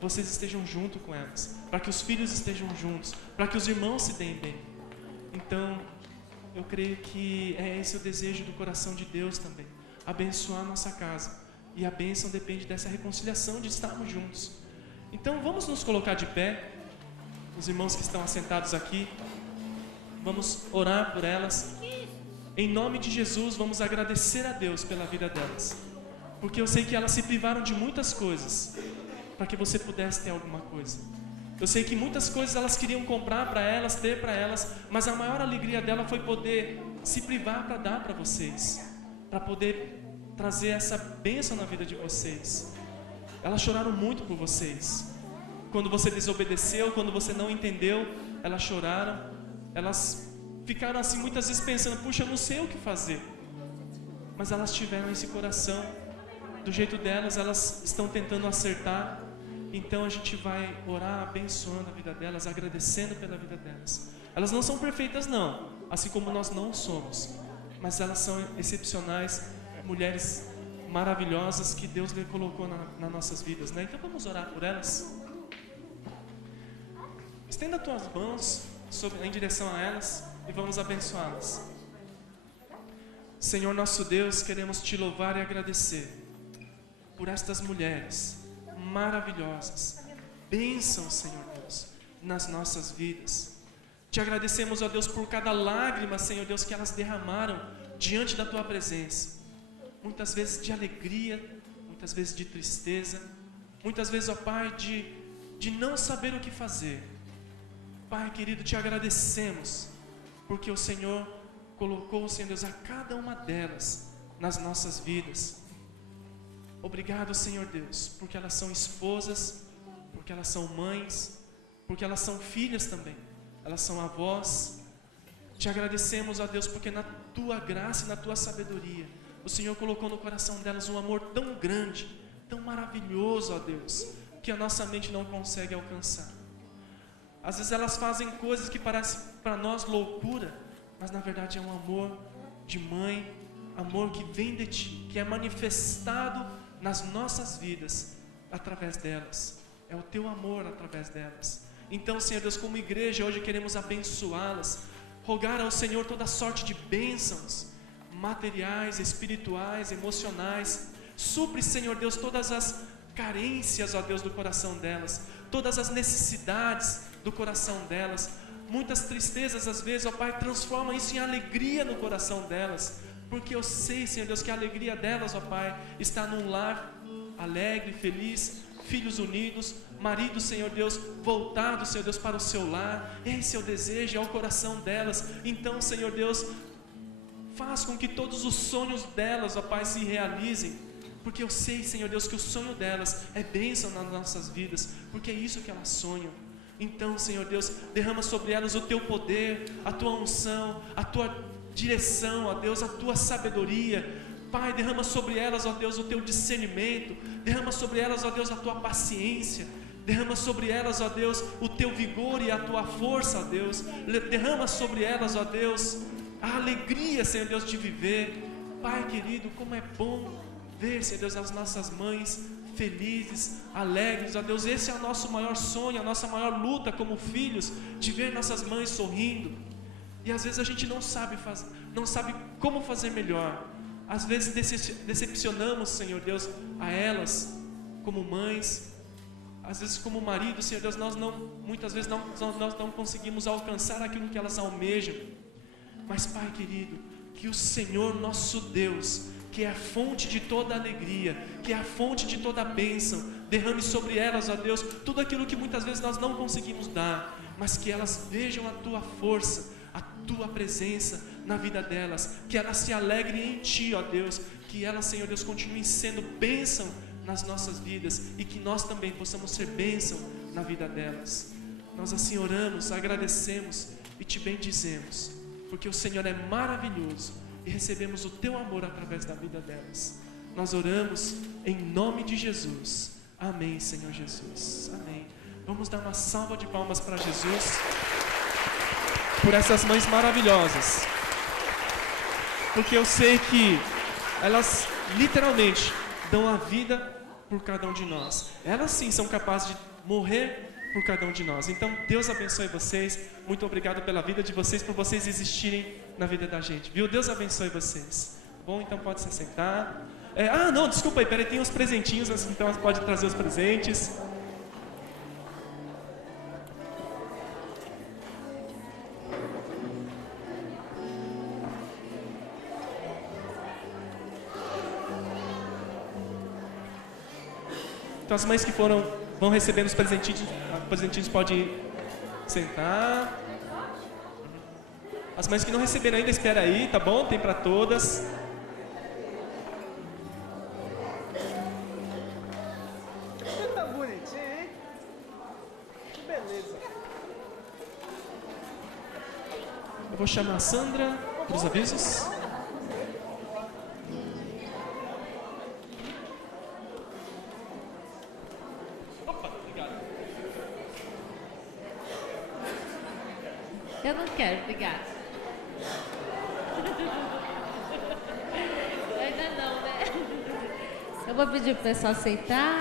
vocês estejam junto com elas, para que os filhos estejam juntos, para que os irmãos se deem bem. Então, eu creio que é esse o desejo do coração de Deus também, abençoar a nossa casa. E a bênção depende dessa reconciliação, de estarmos juntos. Então vamos nos colocar de pé, os irmãos que estão assentados aqui, vamos orar por elas. Em nome de Jesus, vamos agradecer a Deus pela vida delas, porque eu sei que elas se privaram de muitas coisas para que você pudesse ter alguma coisa. Eu sei que muitas coisas elas queriam comprar para elas, ter para elas, mas a maior alegria dela foi poder se privar para dar para vocês, para poder trazer essa bênção na vida de vocês. Elas choraram muito por vocês. Quando você desobedeceu, quando você não entendeu, elas choraram. Elas ficaram assim muitas vezes pensando, puxa, eu não sei o que fazer. Mas elas tiveram esse coração, do jeito delas, elas estão tentando acertar. Então a gente vai orar abençoando a vida delas, agradecendo pela vida delas. Elas não são perfeitas não, assim como nós não somos, mas elas são excepcionais, mulheres maravilhosas que Deus lhe colocou nas nossas vidas, né? Então vamos orar por elas. Estenda as tuas mãos em direção a elas e vamos abençoá-las. Senhor nosso Deus, queremos te louvar e agradecer por estas mulheres maravilhosas. Bênção, Senhor Deus, nas nossas vidas. Te agradecemos, ó Deus, por cada lágrima, Senhor Deus, que elas derramaram diante da tua presença. Muitas vezes de alegria, muitas vezes de tristeza, muitas vezes, ó Pai, de não saber o que fazer. Pai querido, te agradecemos, porque o Senhor colocou, Senhor Deus, a cada uma delas nas nossas vidas. Obrigado, Senhor Deus, porque elas são esposas, porque elas são mães, porque elas são filhas também, elas são avós. Te agradecemos, ó Deus, porque na tua graça e na tua sabedoria, o Senhor colocou no coração delas um amor tão grande, tão maravilhoso, ó Deus, que a nossa mente não consegue alcançar. Às vezes elas fazem coisas que parecem para nós loucura, mas na verdade é um amor de mãe, amor que vem de ti, que é manifestado nas nossas vidas através delas. É o teu amor através delas. Então, Senhor Deus, como igreja hoje queremos abençoá-las, rogar ao Senhor toda sorte de bênçãos materiais, espirituais, emocionais. Supre, Senhor Deus, todas as carências, ó Deus, do coração delas, todas as necessidades do coração delas, muitas tristezas às vezes, ó Pai, transforma isso em alegria no coração delas, porque eu sei, Senhor Deus, que a alegria delas, ó Pai, está num lar alegre, feliz, filhos unidos, marido, Senhor Deus, voltado, Senhor Deus, para o seu lar. Esse é o desejo, é o coração delas. Então, Senhor Deus, faz com que todos os sonhos delas, ó Pai, se realizem, porque eu sei, Senhor Deus, que o sonho delas é bênção nas nossas vidas, porque é isso que elas sonham. Então, Senhor Deus, derrama sobre elas o Teu poder, a Tua unção, a Tua direção, ó Deus, a Tua sabedoria. Pai, derrama sobre elas, ó Deus, o Teu discernimento, derrama sobre elas, ó Deus, a Tua paciência, derrama sobre elas, ó Deus, o Teu vigor e a Tua força, ó Deus, derrama sobre elas, ó Deus, a alegria, Senhor Deus, de viver. Pai querido, como é bom ver, Senhor Deus, as nossas mães felizes, alegres, ó Deus. Esse é o nosso maior sonho, a nossa maior luta como filhos, de ver nossas mães sorrindo. E às vezes a gente não sabe como fazer melhor. Às vezes decepcionamos, Senhor Deus, a elas como mães. Às vezes como marido, Senhor Deus, muitas vezes nós não conseguimos alcançar aquilo que elas almejam. Mas, Pai querido, que o Senhor nosso Deus, que é a fonte de toda alegria, que é a fonte de toda bênção, derrame sobre elas, ó Deus, tudo aquilo que muitas vezes nós não conseguimos dar, mas que elas vejam a Tua força, a Tua presença na vida delas, que elas se alegrem em Ti, ó Deus, que elas, Senhor Deus, continuem sendo bênção nas nossas vidas, e que nós também possamos ser bênção na vida delas. Nós assim oramos, agradecemos e Te bendizemos, porque o Senhor é maravilhoso, e recebemos o Teu amor através da vida delas. Nós oramos em nome de Jesus. Amém, Senhor Jesus. Amém. Vamos dar uma salva de palmas para Jesus, por essas mães maravilhosas, porque eu sei que elas literalmente dão a vida por cada um de nós. Elas sim são capazes de morrer por cada um de nós. Então Deus abençoe vocês. Muito obrigado pela vida de vocês, por vocês existirem na vida da gente, viu? Deus abençoe vocês. Bom, então pode se sentar. Não, desculpa aí, peraí, tem uns presentinhos, então pode trazer os presentes. Então as mães que vão recebendo os presentinhos podem sentar. As mães que não receberam ainda, espera aí, tá bom? Tem para todas. Tá bonitinho, hein? Que beleza. Eu vou chamar a Sandra para os avisos. Eu não quero, obrigada. Ainda não, né? Eu vou pedir para o pessoal aceitar.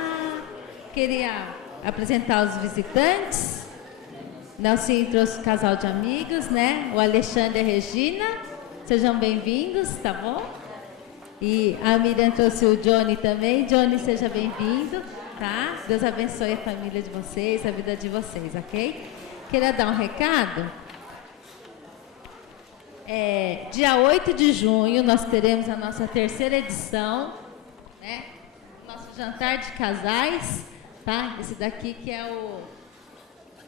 Queria apresentar os visitantes. Nelson trouxe um casal de amigos, né? O Alexandre e a Regina. Sejam bem-vindos, tá bom? E a Miriam trouxe o Johnny também. Johnny, seja bem-vindo, tá? Deus abençoe a família de vocês, a vida de vocês, ok? Queria dar um recado. Dia 8 de junho nós teremos a nossa 3ª edição, né? Nosso jantar de casais, tá? Esse daqui que é o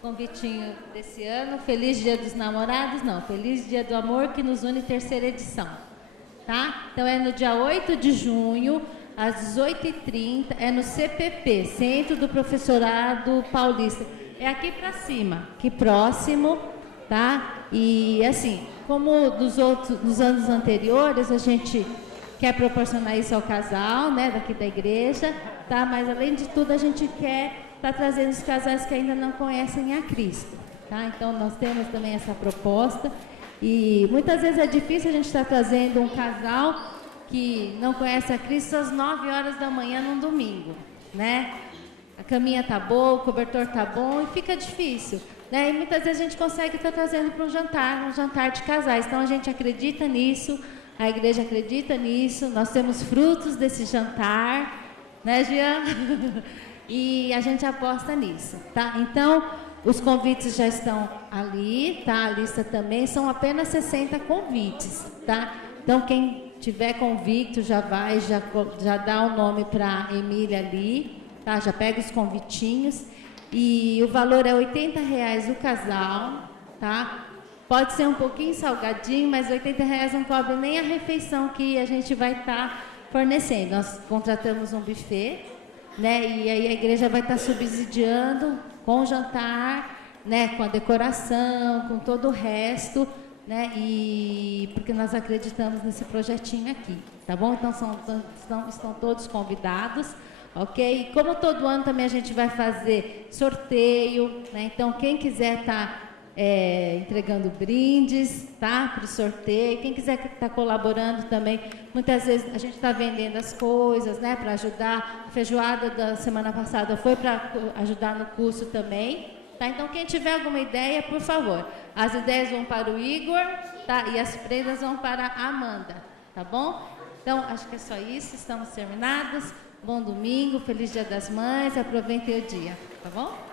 convitinho desse ano. Feliz Dia dos Namorados, não, Feliz Dia do Amor que nos une, 3ª edição, tá? Então é no dia 8 de junho, às 18h30, é no CPP, Centro do Professorado Paulista. É aqui pra cima, aqui próximo, tá? E assim, como nos anos anteriores, a gente quer proporcionar isso ao casal, né, daqui da igreja, tá? Mas além de tudo, a gente quer estar trazendo os casais que ainda não conhecem a Cristo, tá? Então nós temos também essa proposta, e muitas vezes é difícil a gente estar trazendo um casal que não conhece a Cristo às 9 horas da manhã num domingo, né? a caminha tá boa, o cobertor tá bom e fica difícil, né? E muitas vezes a gente consegue estar trazendo para um jantar de casais. Então a gente acredita nisso, a igreja acredita nisso, nós temos frutos desse jantar, né, Jean? E a gente aposta nisso, tá? Então, os convites já estão ali, tá? A lista também, são apenas 60 convites, tá? Então, quem tiver convicto já vai, já dá o nome para Emília ali, tá? Já pega os convitinhos. E o valor é R$80 o casal, tá? Pode ser um pouquinho salgadinho, mas R$80 não cobre nem a refeição que a gente vai estar fornecendo. Nós contratamos um buffet, né? E aí a igreja vai estar subsidiando com o jantar, né? Com a decoração, com todo o resto, né? E porque nós acreditamos nesse projetinho aqui, tá bom? Então estão todos convidados, ok? Como todo ano também a gente vai fazer sorteio, né? Então quem quiser estar entregando brindes, tá? Para o sorteio. Quem quiser estar colaborando também, muitas vezes a gente está vendendo as coisas, né? Para ajudar. A feijoada da semana passada foi para ajudar no curso também, tá? Então quem tiver alguma ideia, por favor. As ideias vão para o Igor, tá? E as prendas vão para a Amanda, tá bom? Então acho que é só isso. Estamos terminados. Bom domingo, feliz Dia das Mães. Aproveitem o dia, tá bom?